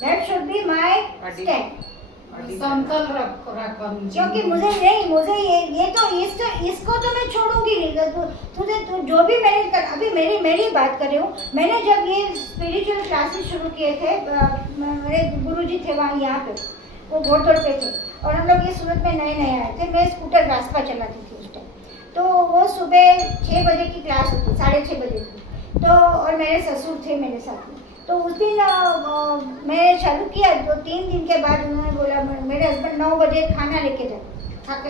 That should be my stand. समतल रखवानी, क्योंकि मुझे ये तो इसको तो मैं छोड़ूंगी नहीं। तू जो भी मैनेज कर, अभी मेरी बात कर रही हूँ। मैंने जब ये स्पिरिचुअल क्लासेस शुरू किए थे, मेरे गुरुजी थे वहाँ, यहाँ पे वो घोड़दौड़ पे थे, और हम लोग ये सूरत में नए आए थे। मैं स्कूटर रास्ता चलाती थी उस टाइम, तो वो सुबह 6 बजे की क्लास होती, 6:30 बजे की। तो और मेरे ससुर थे मेरे साथ में। तो उस दिन मैं चालू किया, 2-3 दिन के बाद उन्होंने बोला, मेरे हस्बैंड 9 बजे खाना लेके जाए,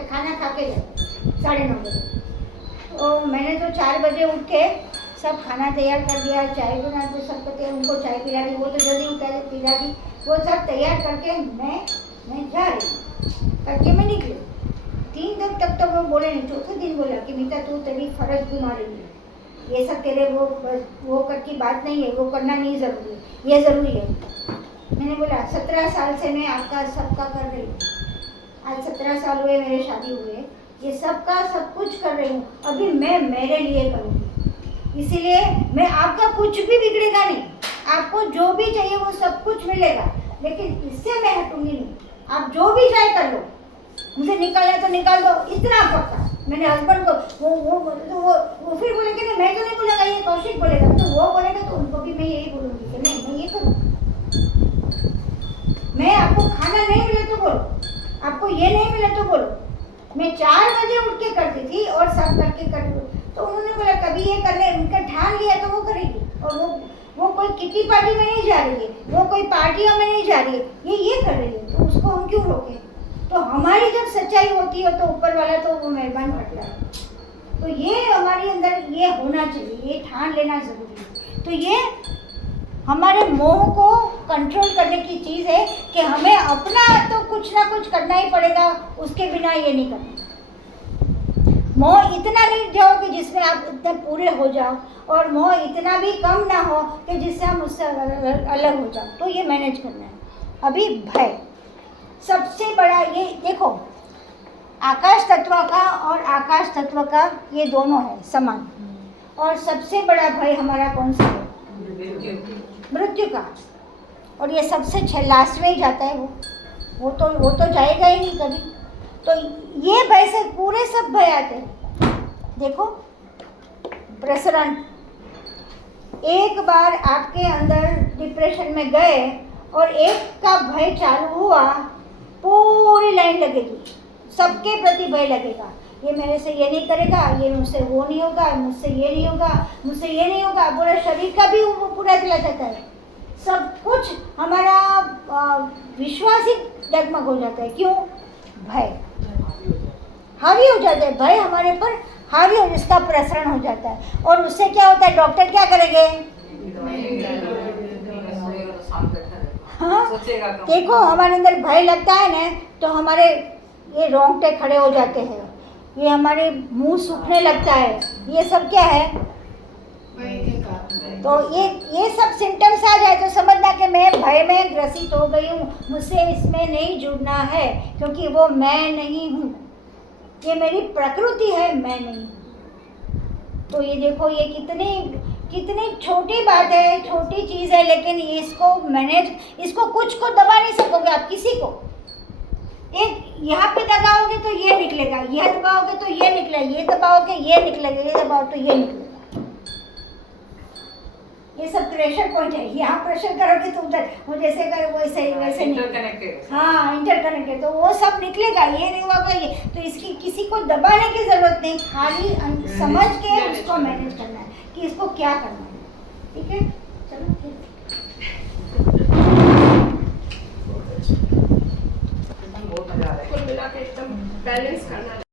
खाना खा के जाए 9:30 बजे। तो मैंने तो 4 बजे उठ के सब खाना तैयार कर दिया, चाय बना के सब करके उनको चाय पिला दी, वो तो जल्दी उठा दी, पिला दी, वो सब तैयार करके मैं जा रही करके मैं निकली। 3 दिन तक तो वो बोले नहीं, चौथे दिन बोला कि मीता तू तेरी फर्ज घुमा रही है, ये सब तेरे वो कर की बात नहीं है, वो करना नहीं ज़रूरी है, ये ज़रूरी है। मैंने बोला 17 साल से मैं आपका सबका कर रही हूँ, आज 17 साल हुए मेरे शादी हुए, ये सबका सब कुछ कर रही हूँ, अभी मैं मेरे लिए करूँगी। इसीलिए मैं आपका कुछ भी बिगड़ेगा नहीं, आपको जो भी चाहिए वो सब कुछ मिलेगा, लेकिन इससे मैं हटूंगी नहीं। आप जो भी चाहे कर लो, मुझे निकालना तो निकाल दो, इतना पक्का। मैंने हस्बैंड को वो फिर बोलेंगे कि मैं तो नहीं बोलेगा, ये कौशिक बोलेगा, तो वो बोलेगा तो उनको भी मैं यही बोलूँगी कि नहीं मैं ये करूँ। मैं आपको खाना नहीं मिले तो बोलो, आपको ये नहीं मिले तो बोलो। मैं 4 बजे उठ के करती थी और सब करके कर दो। तो उन्होंने बोला कभी ये करने उनका ठान लिया तो वो करेगी, और वो कोई किटी पार्टी में नहीं जा रही है, वो कोई पार्टियों में नहीं जा रही है, ये कर रही है, तो उसको हम क्यों रोकें? तो हमारी जब सच्चाई होती है तो ऊपर वाला तो वो मेहरबान करता है। तो ये हमारे अंदर ये होना चाहिए, ये ठान लेना जरूरी है। तो ये हमारे मोह को कंट्रोल करने की चीज़ है कि हमें अपना तो कुछ ना कुछ करना ही पड़ेगा, उसके बिना ये नहीं करना। मोह इतना नहीं जाओ कि जिसमें आप इतने पूरे हो जाओ, और मोह इतना भी कम ना हो कि जिससे हम उससे अलग हो जाओ। तो ये मैनेज करना है। अभी भय सबसे बड़ा, ये देखो आकाश तत्व का और आकाश तत्व का ये दोनों है समान, और सबसे बड़ा भय हमारा कौन सा है? मृत्यु का। और ये सबसे लास्ट में ही जाता है, वो तो जाएगा ही नहीं कभी। तो ये भय से पूरे सब भय आते हैं। देखो प्रसरण, एक बार आपके अंदर डिप्रेशन में गए और एक का भय चालू हुआ, पूरी लाइन लगेगी, सबके प्रति भय लगेगा। ये मेरे से ये नहीं करेगा, ये मुझसे वो नहीं होगा, मुझसे ये नहीं होगा, मुझसे ये नहीं होगा, पूरा शरीर का भी वो पूरा चला जाता है। सब कुछ हमारा विश्वास ही डगमग हो जाता है। क्यों? भय हावी हो जाता है। भय हमारे पर हावी हो, जिसका प्रसरण हो जाता है। और उससे क्या होता है? डॉक्टर क्या करेंगे? हाँ, सोचेगा कम। देखो हमारे अंदर भय लगता है ना, तो हमारे ये रोंगटे खड़े हो जाते हैं, ये हमारे मुंह सूखने लगता है। ये सब क्या है? तो ये सब सिम्टम्स आ जाए तो समझना कि मैं भय में ग्रसित हो गई हूँ, मुझसे इसमें नहीं जुड़ना है, क्योंकि वो मैं नहीं हूँ, ये मेरी प्रकृति है, मैं नहीं हूँ। तो ये देखो, ये कितनी छोटी बात है, छोटी चीज़ है, लेकिन इसको मैनेज, इसको कुछ को दबा नहीं सकोगे आप किसी को। एक यहाँ पे दबाओगे तो ये निकलेगा, यह दबाओगे तो ये निकलेगा, ये दबाओगे ये निकलेगा, ये दबाओ तो ये निकलेगा। ये सब प्रेशर पॉइंट है। यहाँ प्रेशर करोगे तो उधर, वो जैसे करो वैसे वैसे इंटरकनेक्टेड। हाँ, इंटरकनेक्टेड, तो वो सब निकलेगा, ये नहीं होगा ये। तो इसकी किसी को दबाने की जरूरत नहीं, खाली समझ के उसको मैनेज करना है कि इसको क्या करना है। ठीक है, चलो ठीक। बहुत मजा आ रहा है। कुल मिला के एकदम बैलेंस करना है।